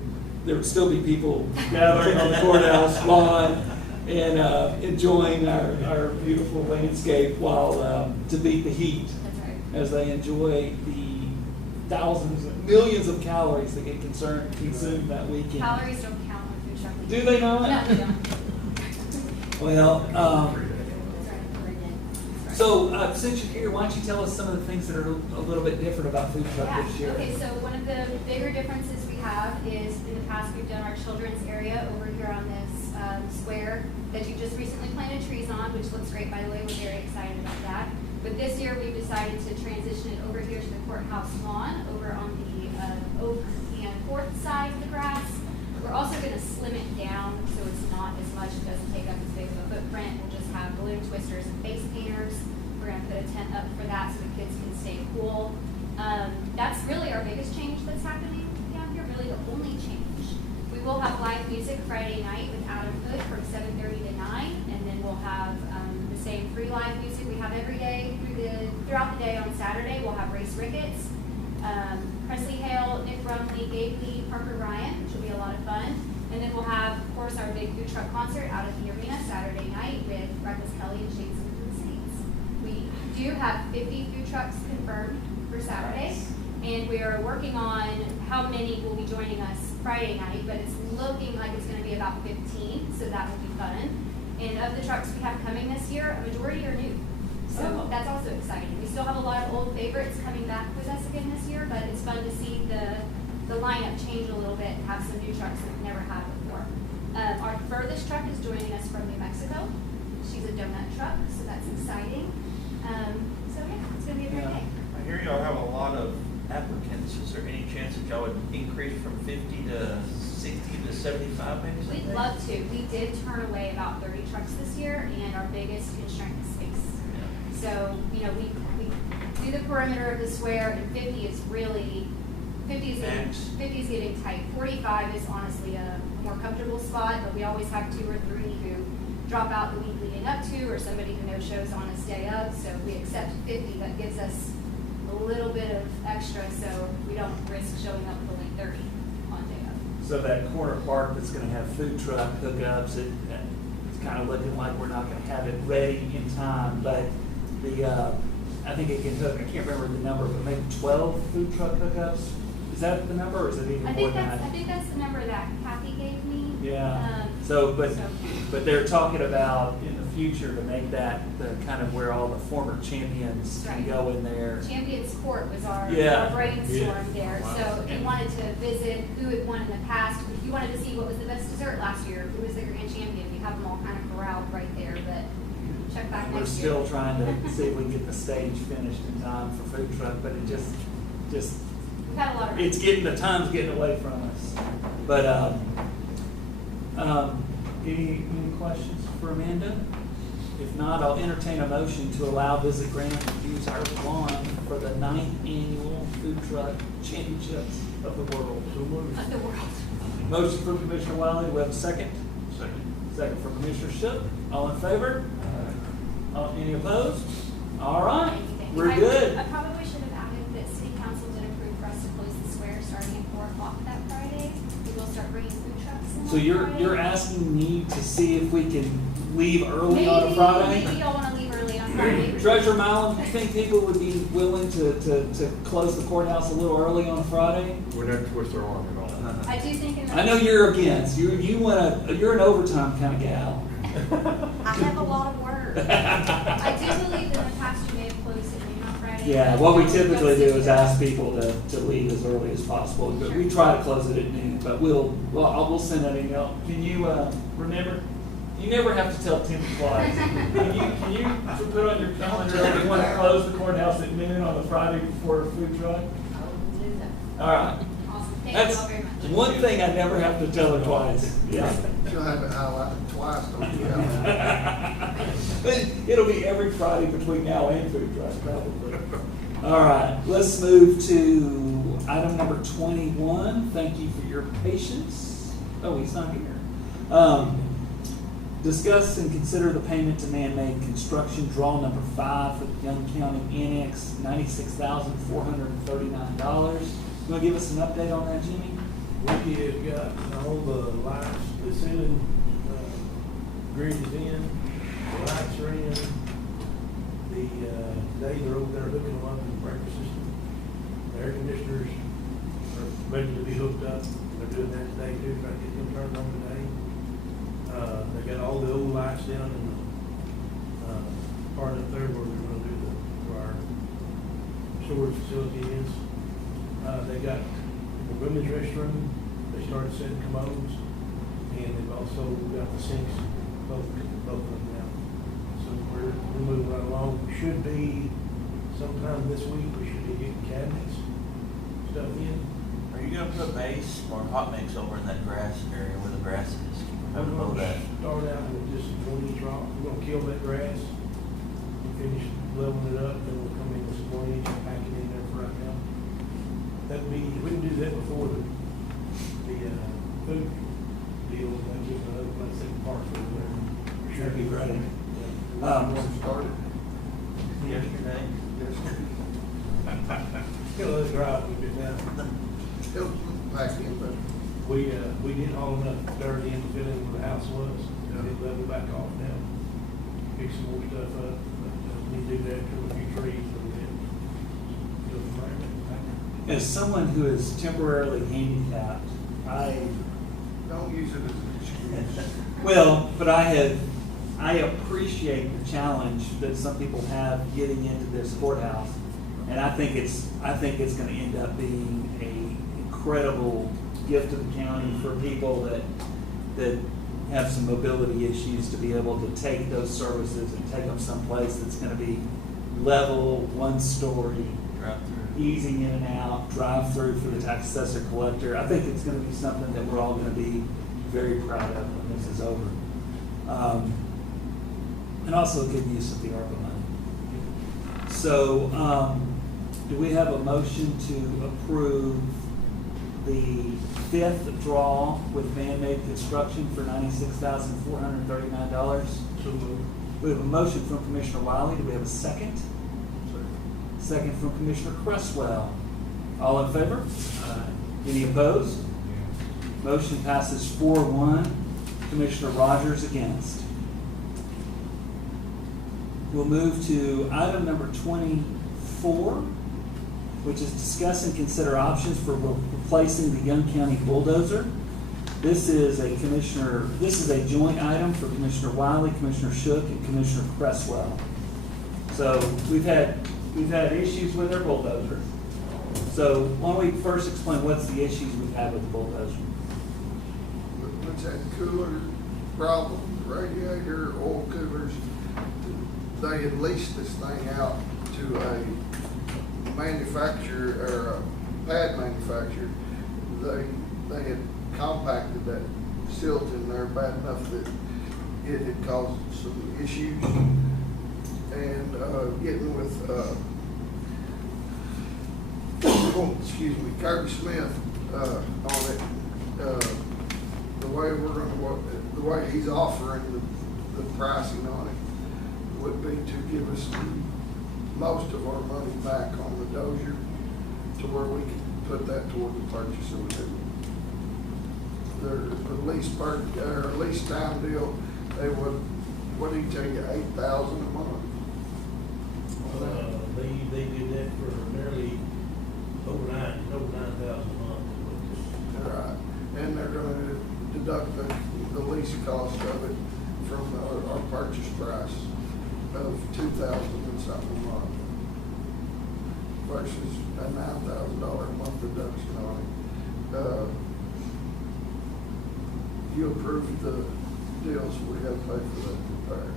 there would still be people gathering on the courthouse lawn and enjoying our beautiful landscape while to beat the heat That's right. as they enjoy the thousands, millions of calories that get consumed that weekend. Calories don't count on food truck. Do they not? No, they don't. Well, That's right. That's right. so since you're here, why don't you tell us some of the things that are a little bit different about Food Truck Yeah, this year? okay, so one of the bigger differences we have is in the past, we've done our children's area over here on this square that you just recently planted trees on, which looks great, by the way, we're very excited about that. But this year, we've decided to transition it over here to the courthouse lawn, over on the oak and fourth side of the grass. We're also gonna slim it down, so it's not as much, it doesn't take up as big of a footprint. We'll just have balloon twisters and face painters. We're gonna put a tent up for that so the kids can stay cool. That's really our biggest change that's happening down here, really the only change. We will have live music Friday night with Adam Hood from 7:30 to 9, and then we'll have the same free live music we have every day throughout the day on Saturday. We'll have Race Ricketts, Presley Hale, Nick Brumley, Gabe Lee, Parker Ryan, which will be a lot of fun. And then we'll have, of course, our big food truck concert out at the arena Saturday night with Reckless Kelly and Shades of the Saints. We do have 50 food trucks confirmed for Saturday, and we are working on how many will be joining us Friday night, but it's looking like it's going to be about 15, so that will be fun. And of the trucks we have coming this year, a majority are new. So that's also exciting. We still have a lot of old favorites coming back with us again this year, but it's fun to see the lineup change a little bit and have some new trucks that we've never had before. Our furthest truck is joining us from New Mexico. She's a donut truck, so that's exciting. So yeah, it's going to be a great day. I hear y'all have a lot of applicants. Is there any chance that y'all would increase from 50 to 60 to 75 maybe? We'd love to. We did turn away about 30 trucks this year, and our biggest constraint is space. So, you know, we do the perimeter of the square, and 50 is really, 50 is getting tight. 45 is honestly a more comfortable spot, but we always have 2 or 3 who drop out the week leading up to, or somebody who no-shows on his day of. So if we accept 50, that gives us a little bit of extra, so we don't risk showing up with only 30 on day of. So that corner park that's gonna have food truck hookups, it's kind of looking like we're not gonna have it ready in time, but I think it can hook, I can't remember the number, but maybe 12 food truck hookups? Is that the number, or is it even I more think than that? I think that's the number that Kathy gave me. Yeah, So- but they're talking about in the future to make that the kind of where all the former champions can Right. go in there. Champions Court was our Yeah. brainstorm there. Wow. So if you wanted to visit who had won in the past, if you wanted to see what was the best dessert last year, who was the grand champion, you have them all kind of corralled right there, but check back We're next year. still trying to see if we can get the stage finished in time for food truck, but it just, We've had a lot of. the time's getting away from us. But, any questions for Amanda? If not, I'll entertain a motion to allow Visit Grant to use our lawn for the 9th annual food truck championships of the world. Of the world. Motion from Commissioner Wiley, do we have a second? Second. Second from Commissioner Shook. All in favor? Any opposed? All right, Thank you. we're good. I probably should have added that city council did approve for us to close the square starting at 4 o'clock that Friday. We will start bringing food trucks in. So on you're Friday. asking me to see if we can leave early on a Friday? Maybe you don't want to leave early on Friday. Treasurer Mallon, do you think people would be willing to close the courthouse a little early on Friday? We'd have to twist their arm at all. I do think in the. I know you're against, you're an overtime kind of gal. I have a lot of work. I do believe that in the past you may have closed at noon on Friday. Yeah, what we typically do is ask people to leave as early as possible, but we try to close it at noon, but we'll send that email. Can you, remember, you never have to tell Tim twice. Can you put on your calendar if you want to close the courthouse at noon on the Friday before a food truck? I will do that. All right. Awesome. Thank That's you all very much. one thing I never have to tell her twice. Yeah. She'll have it highlighted twice, don't you? But it'll be every Friday between now and food truck, probably. All right, let's move to item number 21. Thank you for your patience. Oh, he's not here. Discuss and consider the payment to man-made construction, draw number 5 for the Young County Annex, $96,439. You want to give us an update on that, Jimmy? We have got all the lights, the ceiling, grid is in, the lights are in. Today they're over there hooking them up in the breaker system. The air conditioners are ready to be hooked up. They're doing that today too, trying to get them turned on today. They got all the old lights down in the, part up there where they're gonna do where our storage facility is. They got the women's restroom, they started setting commodes, and they've also got the sinks, both of them now. So we're moving right along. Should be sometime this week, we should be getting cabinets, stuff in. Are you gonna put base or hot mix over in that grass area where the grass is? I'm How to mow gonna that? start out with just one inch rock. We're gonna kill that grass, finish leveling it up, then we'll come in with some 1 inch and pack it in there for right now. That'd be, we can do that before the food deal, like give another, let's say, parts over there. For sure. That'd be great. Started. Yesterday? Still let it dry a little bit now. Still back in, but We did haul enough dirt in to fill in where the house was, and it leveled back off now. Pick some more stuff up, but we do that, trim a few trees, and then go from there. As someone who is temporarily handicapped, don't use it as an excuse. well, but I appreciate the challenge that some people have getting into this courthouse. And I think it's gonna end up being an incredible gift to the county for people that have some mobility issues to be able to take those services and take them someplace that's gonna be level, one story, Drive through. easy in and out, drive through for the tax assessor collector. I think it's gonna be something that we're all gonna be very proud of when this is over. And also a good use of the ARPA money. So, do we have a motion to approve the fifth draw with man-made construction for $96,439? So moved. We have a motion from Commissioner Wiley. Do we have a second? Second from Commissioner Cresswell. All in favor? Any opposed? Motion passes 4-1. Commissioner Rogers against. We'll move to item number 24, which is discuss and consider options for replacing the Young County bulldozer. This is a joint item for Commissioner Wiley, Commissioner Shook, and Commissioner Cresswell. So we've had issues with our bulldozer. So why don't we first explain what's the issues we've had with the bulldozer? What's that cooler problem, radiator, oil coolers? They had leased this thing out to a manufacturer, or a pad manufacturer. They had compacted that silt in there bad enough that it had caused some issues. And getting with, excuse me, Kirby Smith on it, the way the way he's offering the pricing on it would be to give us most of our money back on the dozer to where we could put that toward the purchase of it. Their lease time deal, they would, what did he tell you, $8,000 a month? They did that for nearly over $9,000 a month. All right, and they're gonna deduct the lease cost of it from our purchase price of $2,000 and something a month versus a $9,000 a month deduction on it. You approved the deals, we have to pay for that repair.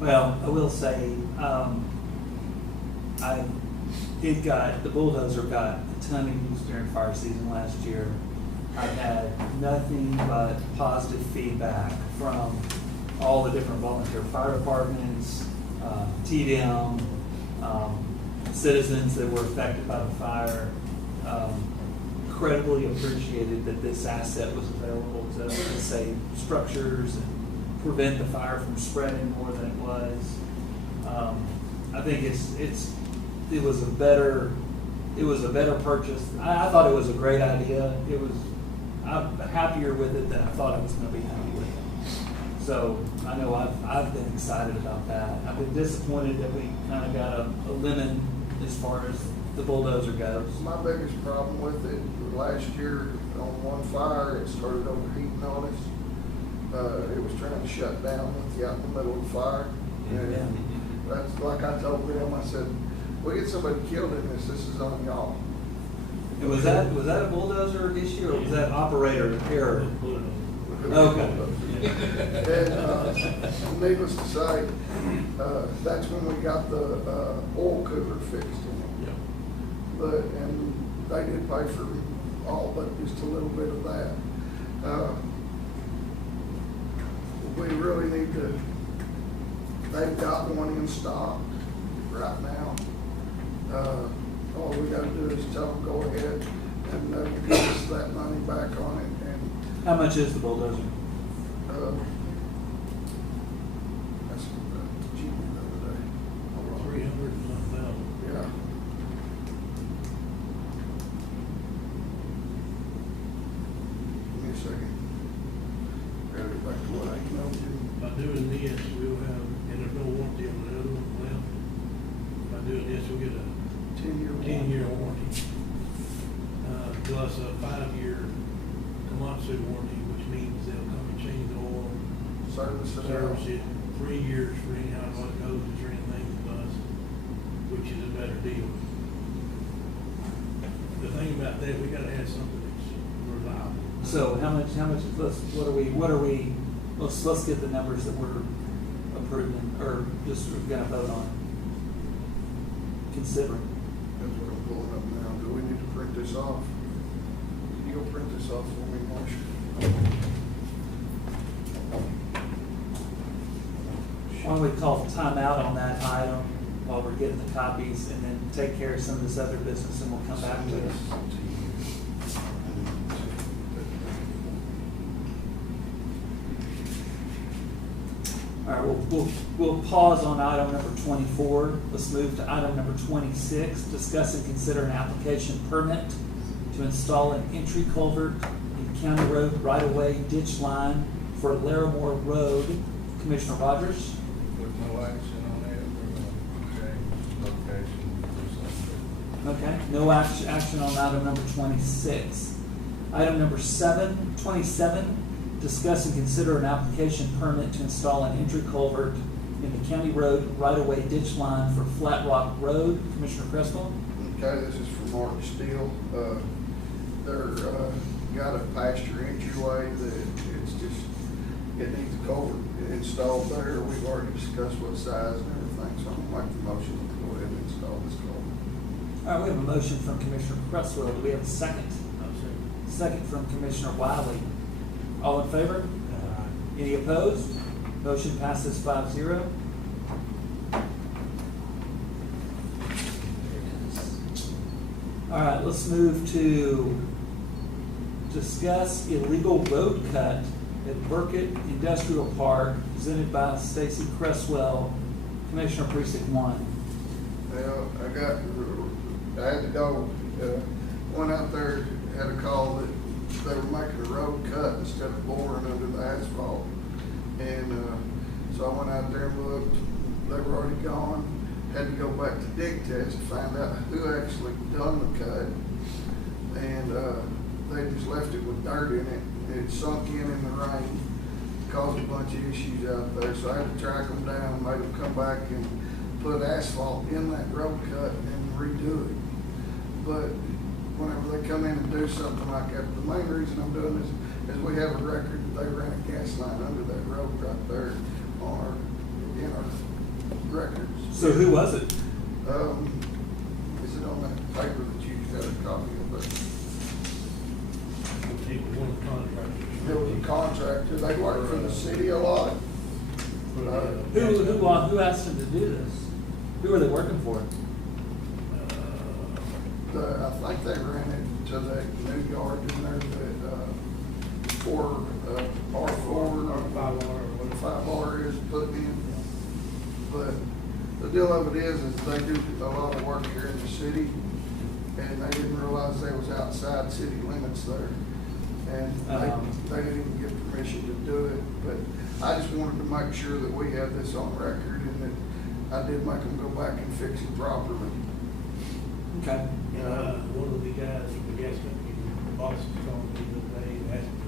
Well, I will say, the bulldozer got a ton of use during fire season last year. I've had nothing but positive feedback from all the different volunteer fire departments, TDM, citizens that were affected by the fire. Incredibly appreciated that this asset was available to save structures and prevent the fire from spreading more than it was. I think it was a better purchase. I thought it was a great idea. I'm happier with it than I thought I was going to be happy with it. So I know I've been excited about that. I've been disappointed that we kind of got a lemon as far as the bulldozer goes. My biggest problem with it, last year on one fire, it started overheating on us. It was trying to shut down with you out in the middle of the fire. And that's like I told them, I said, we get somebody killed in this is on y'all. And was that a bulldozer issue or was that operator error? Okay. And needless to say, that's when we got the oil cooler fixed in it. And they did pay for all but just a little bit of that. We really need to, they've got one in stock right now. All we gotta do is tell them, go ahead and give us that money back on it. And How much is the bulldozer? that's cheap the other day. 300 and something thousand. Yeah. Give me a second. Gotta get back to what I emailed you. By doing this, we'll have, and there's no warranty on the other one left. By doing this, we'll get a 10-year warranty. Plus a 5-year Komatsu warranty, which means they'll come and change the oil, Service it out. service it, 3 years for any hydraulic hoses or anything with us, which is a better deal. The thing about that, we gotta have something that's reliable. So how much, let's get the numbers that we're approving, or just gonna vote on. Considering. That's what I'm pulling up now. Do we need to print this off? Can you go print this off for me, Marcia? Why don't we call timeout on that item while we're getting the copies, and then take care of some of this other business, and we'll come back to it. All right, we'll pause on item number 24. Let's move to item number 26. Discuss and consider an application permit to install an entry culvert in County Road right-of-way ditch line for Larimore Road. Commissioner Rogers? With no action on it, we're gonna change location or something. Okay, no action on item number 26. Item number 27, discuss and consider an application permit to install an entry culvert in the county road right-of-way ditch line for Flat Rock Road. Commissioner Crystal? Okay, this is from Mark Steele. They're, got a pasture entryway that it's just, it needs a culvert installed there. We've already discussed what size and everything, so I'm gonna make the motion to go ahead and install this culvert. All right, we have a motion from Commissioner Cresswell. Do we have a second? Second from Commissioner Wiley. All in favor? Any opposed? Motion passes 5-0. All right, let's move to discuss illegal road cut at Burkett Industrial Park, presented by Stacy Cresswell, Commissioner Precinct 1. Well, I had to go, went out there, had a call that they were making a road cut instead of boring under the asphalt. And, so I went out there and looked, they were already gone, had to go back to dig test to find out who actually done the cut. And, they just left it with dirt in it. It sunk in the rain, caused a bunch of issues out there. So I had to track them down, made them come back and put asphalt in that road cut and redo it. But whenever they come in and do something like that, the main reason I'm doing this is we have a record that they ran a gas line under that road right there on in our records. So who was it? Is it on that paper that you got a copy of it? It was one of the contractors. There was a contractor, they worked for the city a lot. Who asked him to do this? Who were they working for? I think they ran it to that new yard in there that, for, R4. R5R. 5R is putting in. But the deal of it is they do a lot of work here in the city, and they didn't realize they was outside city limits there. And they didn't even get permission to do it, but I just wanted to make sure that we have this on record and that I did make them go back and fix it properly. Okay. One of the guys from the gas company, the boss was calling me the other day and asked me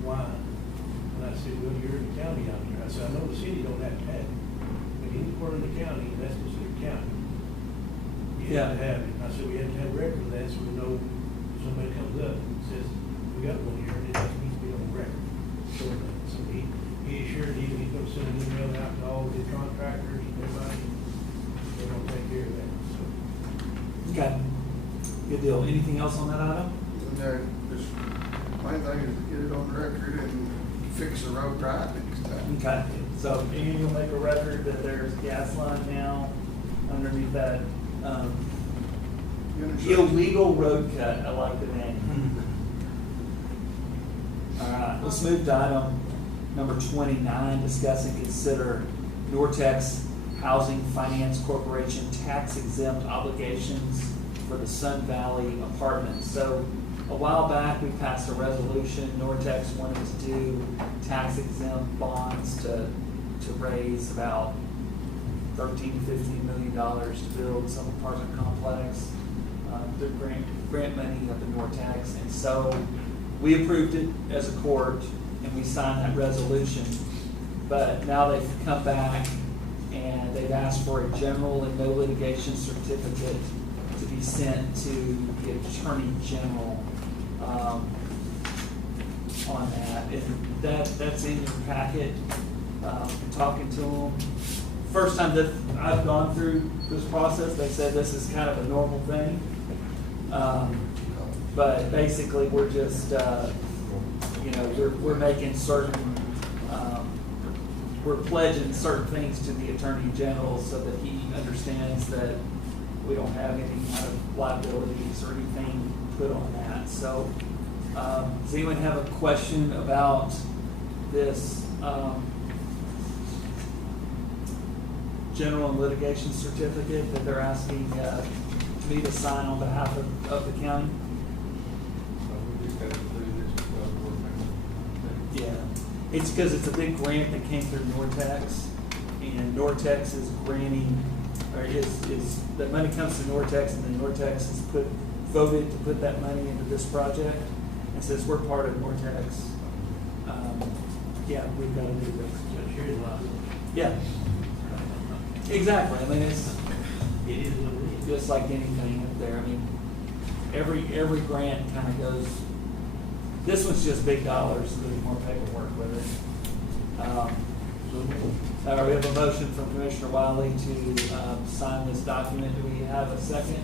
why. And I said, well, you're in the county out here. I said, I know the city don't have to have it, but any part of the county, that's considered county. You have to have it. I said, we have to have a record of that so we know if somebody comes up and says, we got one here and it needs to be on the record. So he assured me he's gonna send an email out to all the contractors and everybody. They're gonna take care of that, so. Okay. Good deal. Anything else on that item? No, just, main thing is to get it on record and fix the road right next time. Okay. So Ian, you'll make a record that there's gas line now underneath that illegal road cut. I like the name. All right, let's move to item number 29, discuss and consider Nortex Housing Finance Corporation tax exempt obligations for the Sun Valley Apartments. So a while back, we passed a resolution. Nortex wanted to do tax exempt bonds to raise about $13 to $15 million to build some apartment complex through grant money up in Nortex. And so we approved it as a court and we signed that resolution. But now they've come back and they've asked for a general and no litigation certificate to be sent to the Attorney General on that. And that's in your packet. Talking to them. First time that I've gone through this process, they said this is kind of a normal thing. But basically, we're just, we're making certain we're pledging certain things to the Attorney General so that he understands that we don't have any kind of liabilities or anything put on that. So, does anyone have a question about this general and litigation certificate that they're asking me to sign on behalf of the county? So we just have to do this because we're members. Yeah, it's because it's a big grant that came through Nortex, and Nortex is granting, or is the money comes to Nortex, and then Nortex has voted to put that money into this project. And since we're part of Nortex, yeah, we've got to do this. Yeah, exactly. I mean, it is what it is. Just like anything up there. I mean, every grant kind of goes. This one's just big dollars, so there's more paperwork with it. We have a motion from Commissioner Wiley to sign this document. Do we have a second?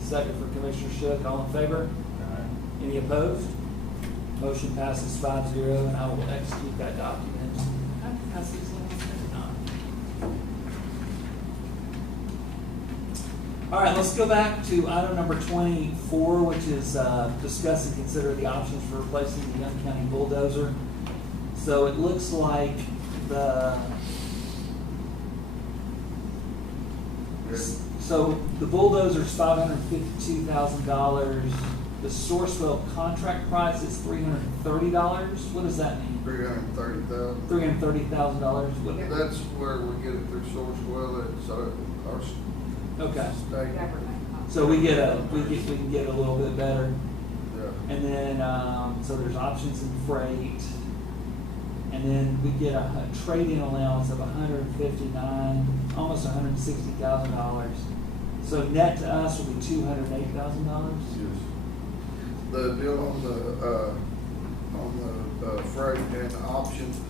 Second for Commissioner Shook. All in favor? Any opposed? Motion passes 5-0, and I will execute that document. I have to pass these along. All right, let's go back to item number 24, which is discuss and consider the options for replacing the Young County bulldozer. So it looks like the bulldozer's $552,000. The Sourcewell contract price is $330. What does that mean? $330,000. $330,000. That's where we get it through Sourcewell. It's our Okay. state. So we can get a little bit better. Yeah. And then, so there's options in freight. And then we get a trade-in allowance of $159, almost $160,000. So net to us will be $208,000. Yes. The deal on the freight and the options,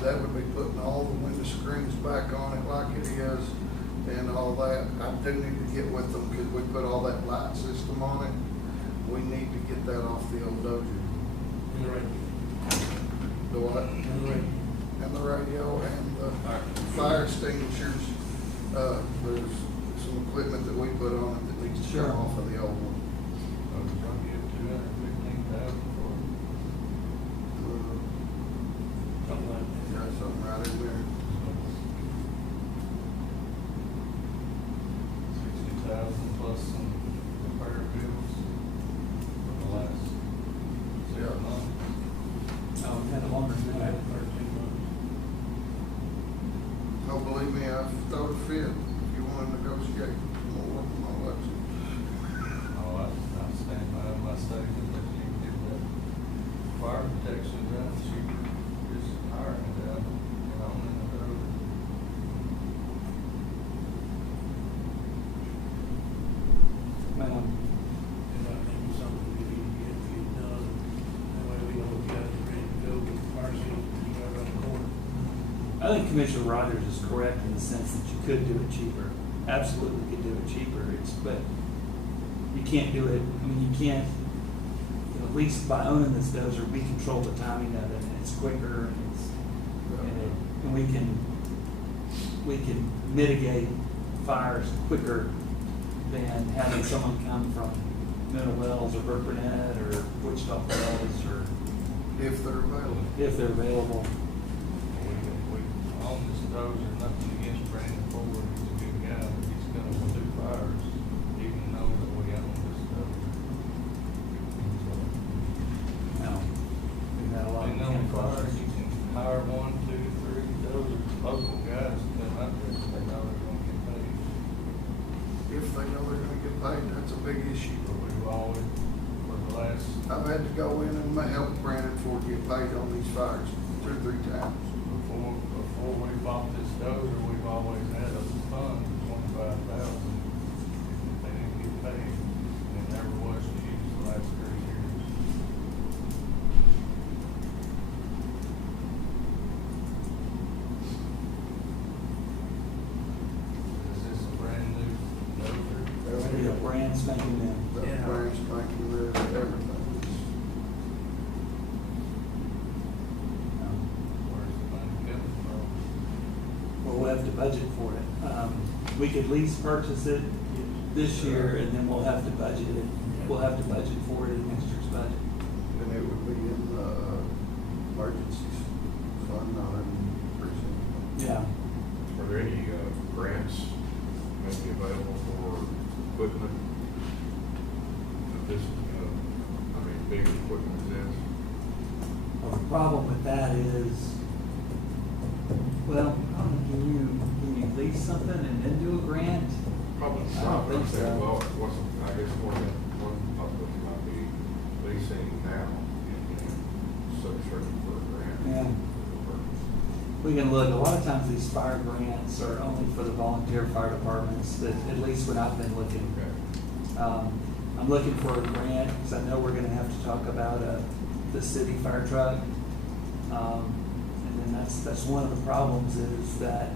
that would be putting all the window screens back on it like it is and all that. I do need to get with them because we put all that light system on it. We need to get that off the old Dozer. The what? And the radio and the fire extinguishers. There's some equipment that we put on it that needs to come off of the old one. So we're trying to get $215,000 for it. Got something right in there. 60,000 plus some repair bills for the last 6 months. Oh, we had a longer than that. 13 months. Oh, believe me, I've thought it fit. If you want to negotiate, we'll work on all that. Oh, I stand by my statement that you can get that fire protection done cheaper, just hiring it out, and on in the road. And I think it's something we need to get done. That way we know we got it ready to go with fire seals, we got around the corner. I think Commissioner Rogers is correct in the sense that you could do it cheaper. Absolutely could do it cheaper. But you can't do it. I mean, you can't. At least by owning this dozer, we control the timing of it, and it's quicker, and we can mitigate fires quicker than having someone come from Middle Wells or Burke Burnett or Wichita Falls or If they're available. if they're available. We own this dozer, nothing against Brandon Ford, he's a good guy, but he's gonna do fires, even though that we own this dozer. No, we've had a lot of And on county fires, fires. you can hire 1, 2, 3 dozers, local guys, and then out there, they know they're gonna get paid. If they know they're gonna get paid, that's a big issue. But we've always, for the last, I've had to go in and help Brandon Ford get paid on these fires 2 or 3 times. before we bought this dozer, we've always had a fund of 25,000. If they didn't get paid, and it never was used the last 3 years. Is this a brand new dozer? It'll be a brand spanking new. That branch making the everything. Where's the money coming budget for it. We could lease purchase it this year, and then we'll have to budget it. We'll have to budget for it in next year's budget. And it would be in the emergency fund, not in precinct. Yeah. Are there any grants maybe available for equipment? This, big equipment is this? Well, the problem with that is, well, can you lease something and then do a grant? Probably I don't not. think I'm saying, so. well, I guess one possibility might be leasing now and then searching for a grant. Yeah. We can look, a lot of times these fire grants are only for the volunteer fire departments, that at least when I've been looking. Okay. I'm looking for a grant, because I know we're gonna have to talk about, the city fire truck. And then that's one of the problems is that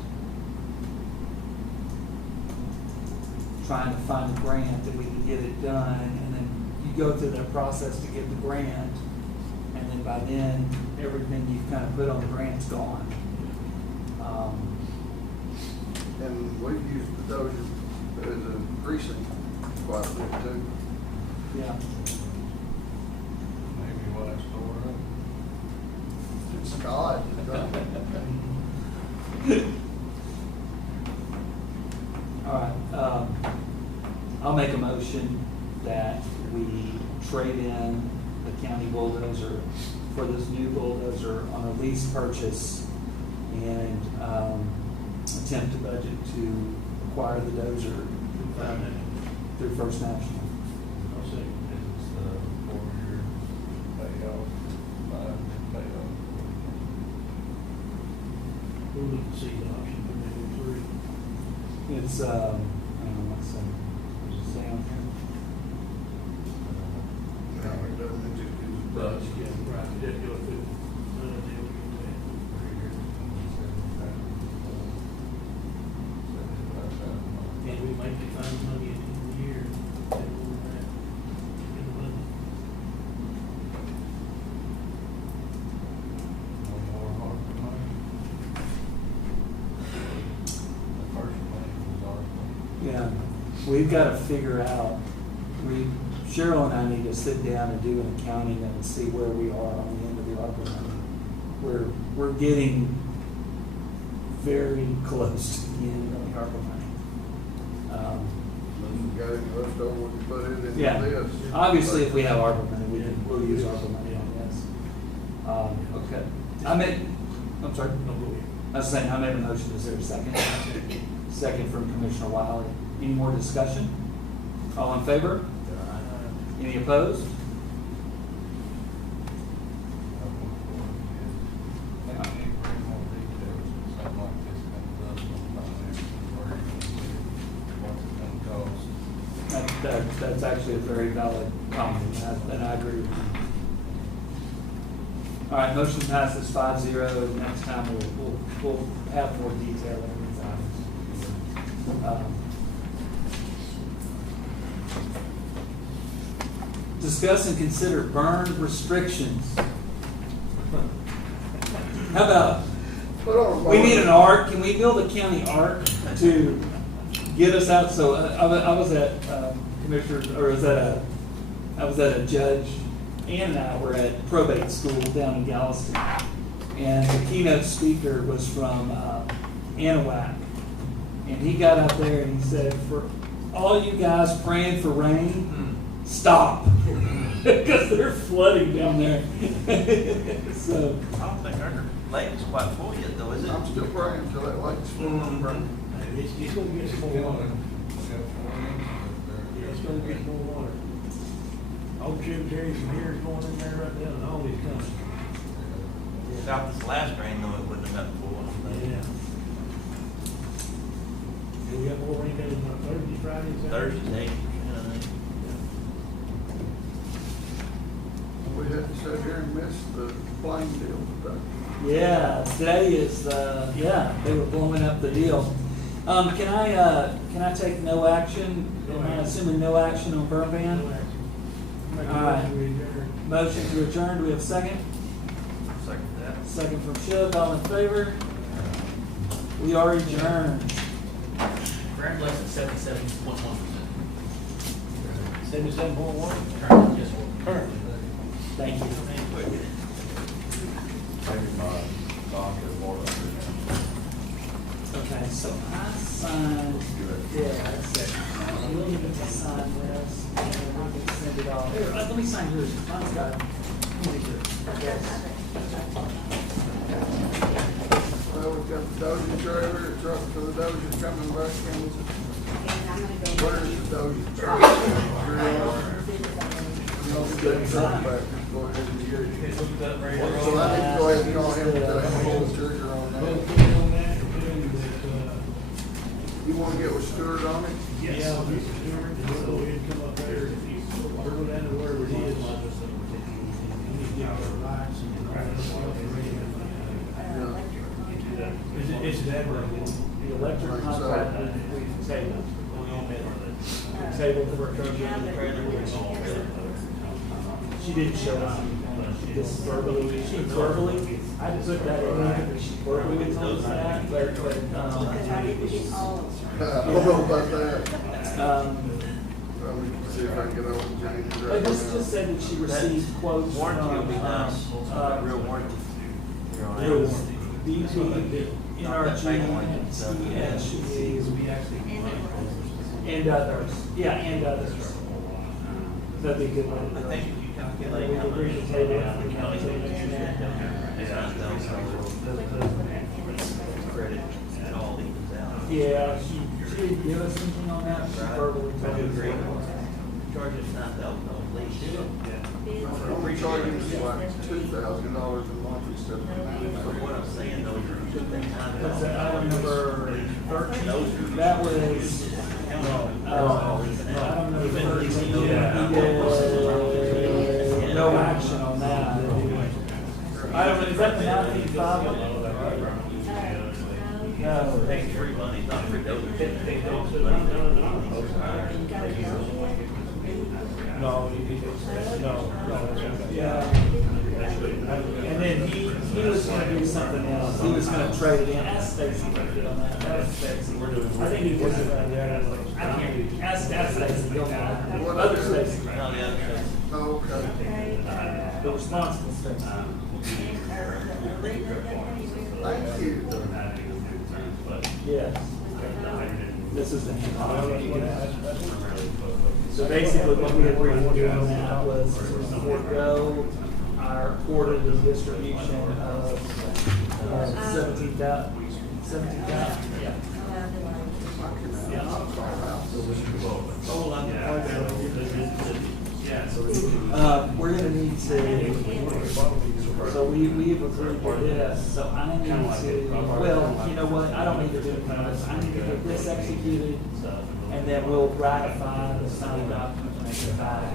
trying to find a grant that we can get it done, and then you go through that process to get the grant, and then by then, everything you've kind of put on the grant's gone. And we've used the Dozer as a precinct quite a bit too. Yeah. Maybe what I stored up. It's Scott. All right, I'll make a motion that we trade in the county bulldozer for this new bulldozer on a lease purchase and attempt to budget to acquire the dozer through First National. I'll say it's 4-year payoff, 5-year payoff. We're looking to see the option for maybe 3. It's, hang on one second, does it say on here? No, it doesn't, it just gives a But, price. yeah, right, you have to go through, deal with that. 3 years, 75,000. And we may be finding money at the end of the year, that we'll have in the budget. No more hard money. The first money was our money. Yeah, we've got to figure out, Cheryl and I need to sit down and do an accounting and see where we are on the end of the ARPA money. We're getting very close to the end of the ARPA money. You got any left over, we can put it in Yeah, this. obviously, if we have ARPA money, we'll use ARPA money on this. Okay, I'm sorry. No, go ahead. I was saying, I made a motion, is there a second? Second from Commissioner Wiley. Any more discussion? All in favor? Any opposed? That's actually a very valid comment, and I agree with you. All right, motion passes 5-0. Next time we'll have more detail on these items. Discuss and consider burn restrictions. How about, we need an ark, can we build a county ark to get us out? So I was at I was at a judge, Ann and I were at probate school down in Galveston, and the keynote speaker was from Anahuac, and he got up there and he said, for all you guys praying for rain, stop, because they're flooding down there. So I don't think our lake is quite full yet though, is it? I'm still praying until that lake's full. It's gonna get some more water. Yeah, it's gonna get more water. Old tributary from here is going in there right now, and all is coming. Without this last rain though, it wouldn't have gotten full. I don't think. Yeah. Yeah, we got more rain coming on Thursday, Friday, Saturday. Thursday's 80%, I think. We had to sit here and miss the plane deal today. yeah, today is they were blowing up the deal. Can I take no action? Am I assuming no action on burn ban? No action. Make a All right. motion, we adjourn. Motion to adjourn, do we have a second? Second that. Second from Shiv, all in favor? We are adjourned. Current less than 77.1%. 77.1? Current, yes, sir. Currently. Thank you. Maybe my doctor more than Okay, so I signed, yeah, that's it. You'll need to sign this, and then we can send it off. Here, let me sign yours. Mine's got, let me get yours. Yes. Well, we've got the Dozier trailer, the truck for the Dozier coming back in. Where is the Dozier trailer? Go ahead and get it. So I need to go ahead and call him to pull the trigger on that. You wanna get with Stewart on it? Yeah, Mr. Stewart, we'll go ahead and come up there, we'll go down to wherever it is. We need to get our lights and all that stuff ready. It's that way. The electric contract we've tabled. We tabled for a She didn't show us this verbally, I just looked at it, and she verbally told us that, but, I don't know about that. Let me see if I can get over to James. It just said that she received quotes from, Real warranty. BP, NRG, TSU, and others. Yeah, and others. That'd be a good one. I think if you calculate We how can much bring the table up. the county takes credit, and all evens out. Yeah, she didn't give us anything on that, she verbally told I do us. agree. Charge us $9,000 lease. Only charging us like $2,000 a month instead of So what I'm saying though, you're paying That's item number 13, that was, item number 13, we did no action on that. Item, is that the 955 one? No. Pay free money, not free dollars. No, yeah. And then he was gonna do something else, he was gonna trade it in, ask Stacy what he did on that, ask Stacy. I think he was, I can't, ask Stacy, you'll know, other Stacy. Oh, okay. The responsible Stacy. Thank you. Yes. This is the. So basically what we agreed to do on that was to forego our quarterly distribution of 17,000. Yeah. We're gonna need to, so we've agreed to this, so I need to, well, you know what, I don't need to do anything else, I need to get this executed, and then we'll ratify the signed document and make it back.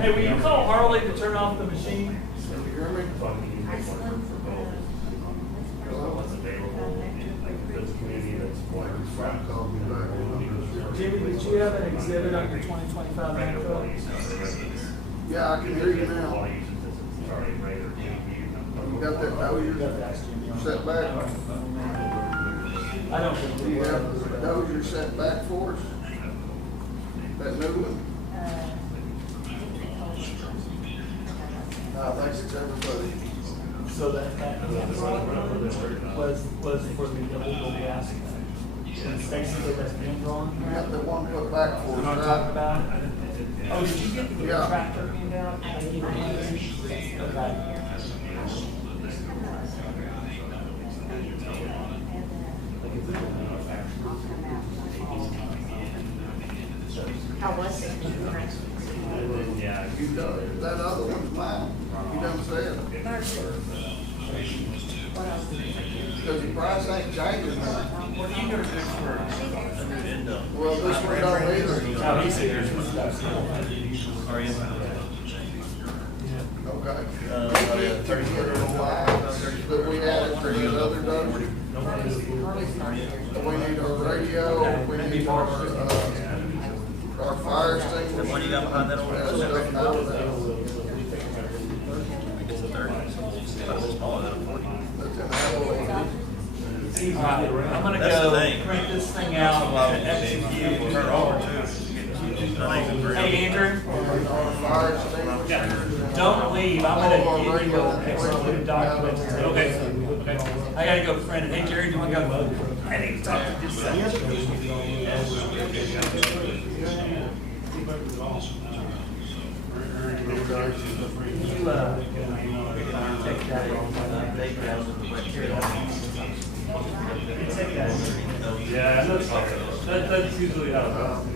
Hey, will you call Harley to turn off the machine? Jimmy, did you have an exhibit on your 2025 Metro? Yeah, I can hear you now. You got that Dozier set back? I don't think Do we you have will. the Dozier set back for us? That new one? I think it's everybody. So that was for the illegal gas. And Stacy said that's been drawn. You got the one put back for We're us, not right? talking about. Oh, did you get the Yeah. tractor handout? Okay. How was it? Yeah. You done, that other one's mine. You done said. Because the price ain't changing now. What are you gonna do for a new end up? Well, this one don't either. Oh, he's here. Are you? Okay. Uh, We need to get the lights that we added for the other Dozier. We need our radio, we need our, our fire extinguishers. The one you got behind that old That house? stuff out there. It's a 30, so it's smaller than a 40. But then that old- All right, I'm gonna That's the go thing. print this thing out and execute. Turn over too. Hey, Andrew, our fire extinguishers. don't leave, I'm gonna give you a exclusive document. Okay. I gotta go print it. Hey, Jerry, do you wanna go? I need to talk to you just a second. You, take that, take that. Yeah, that's usually how it goes.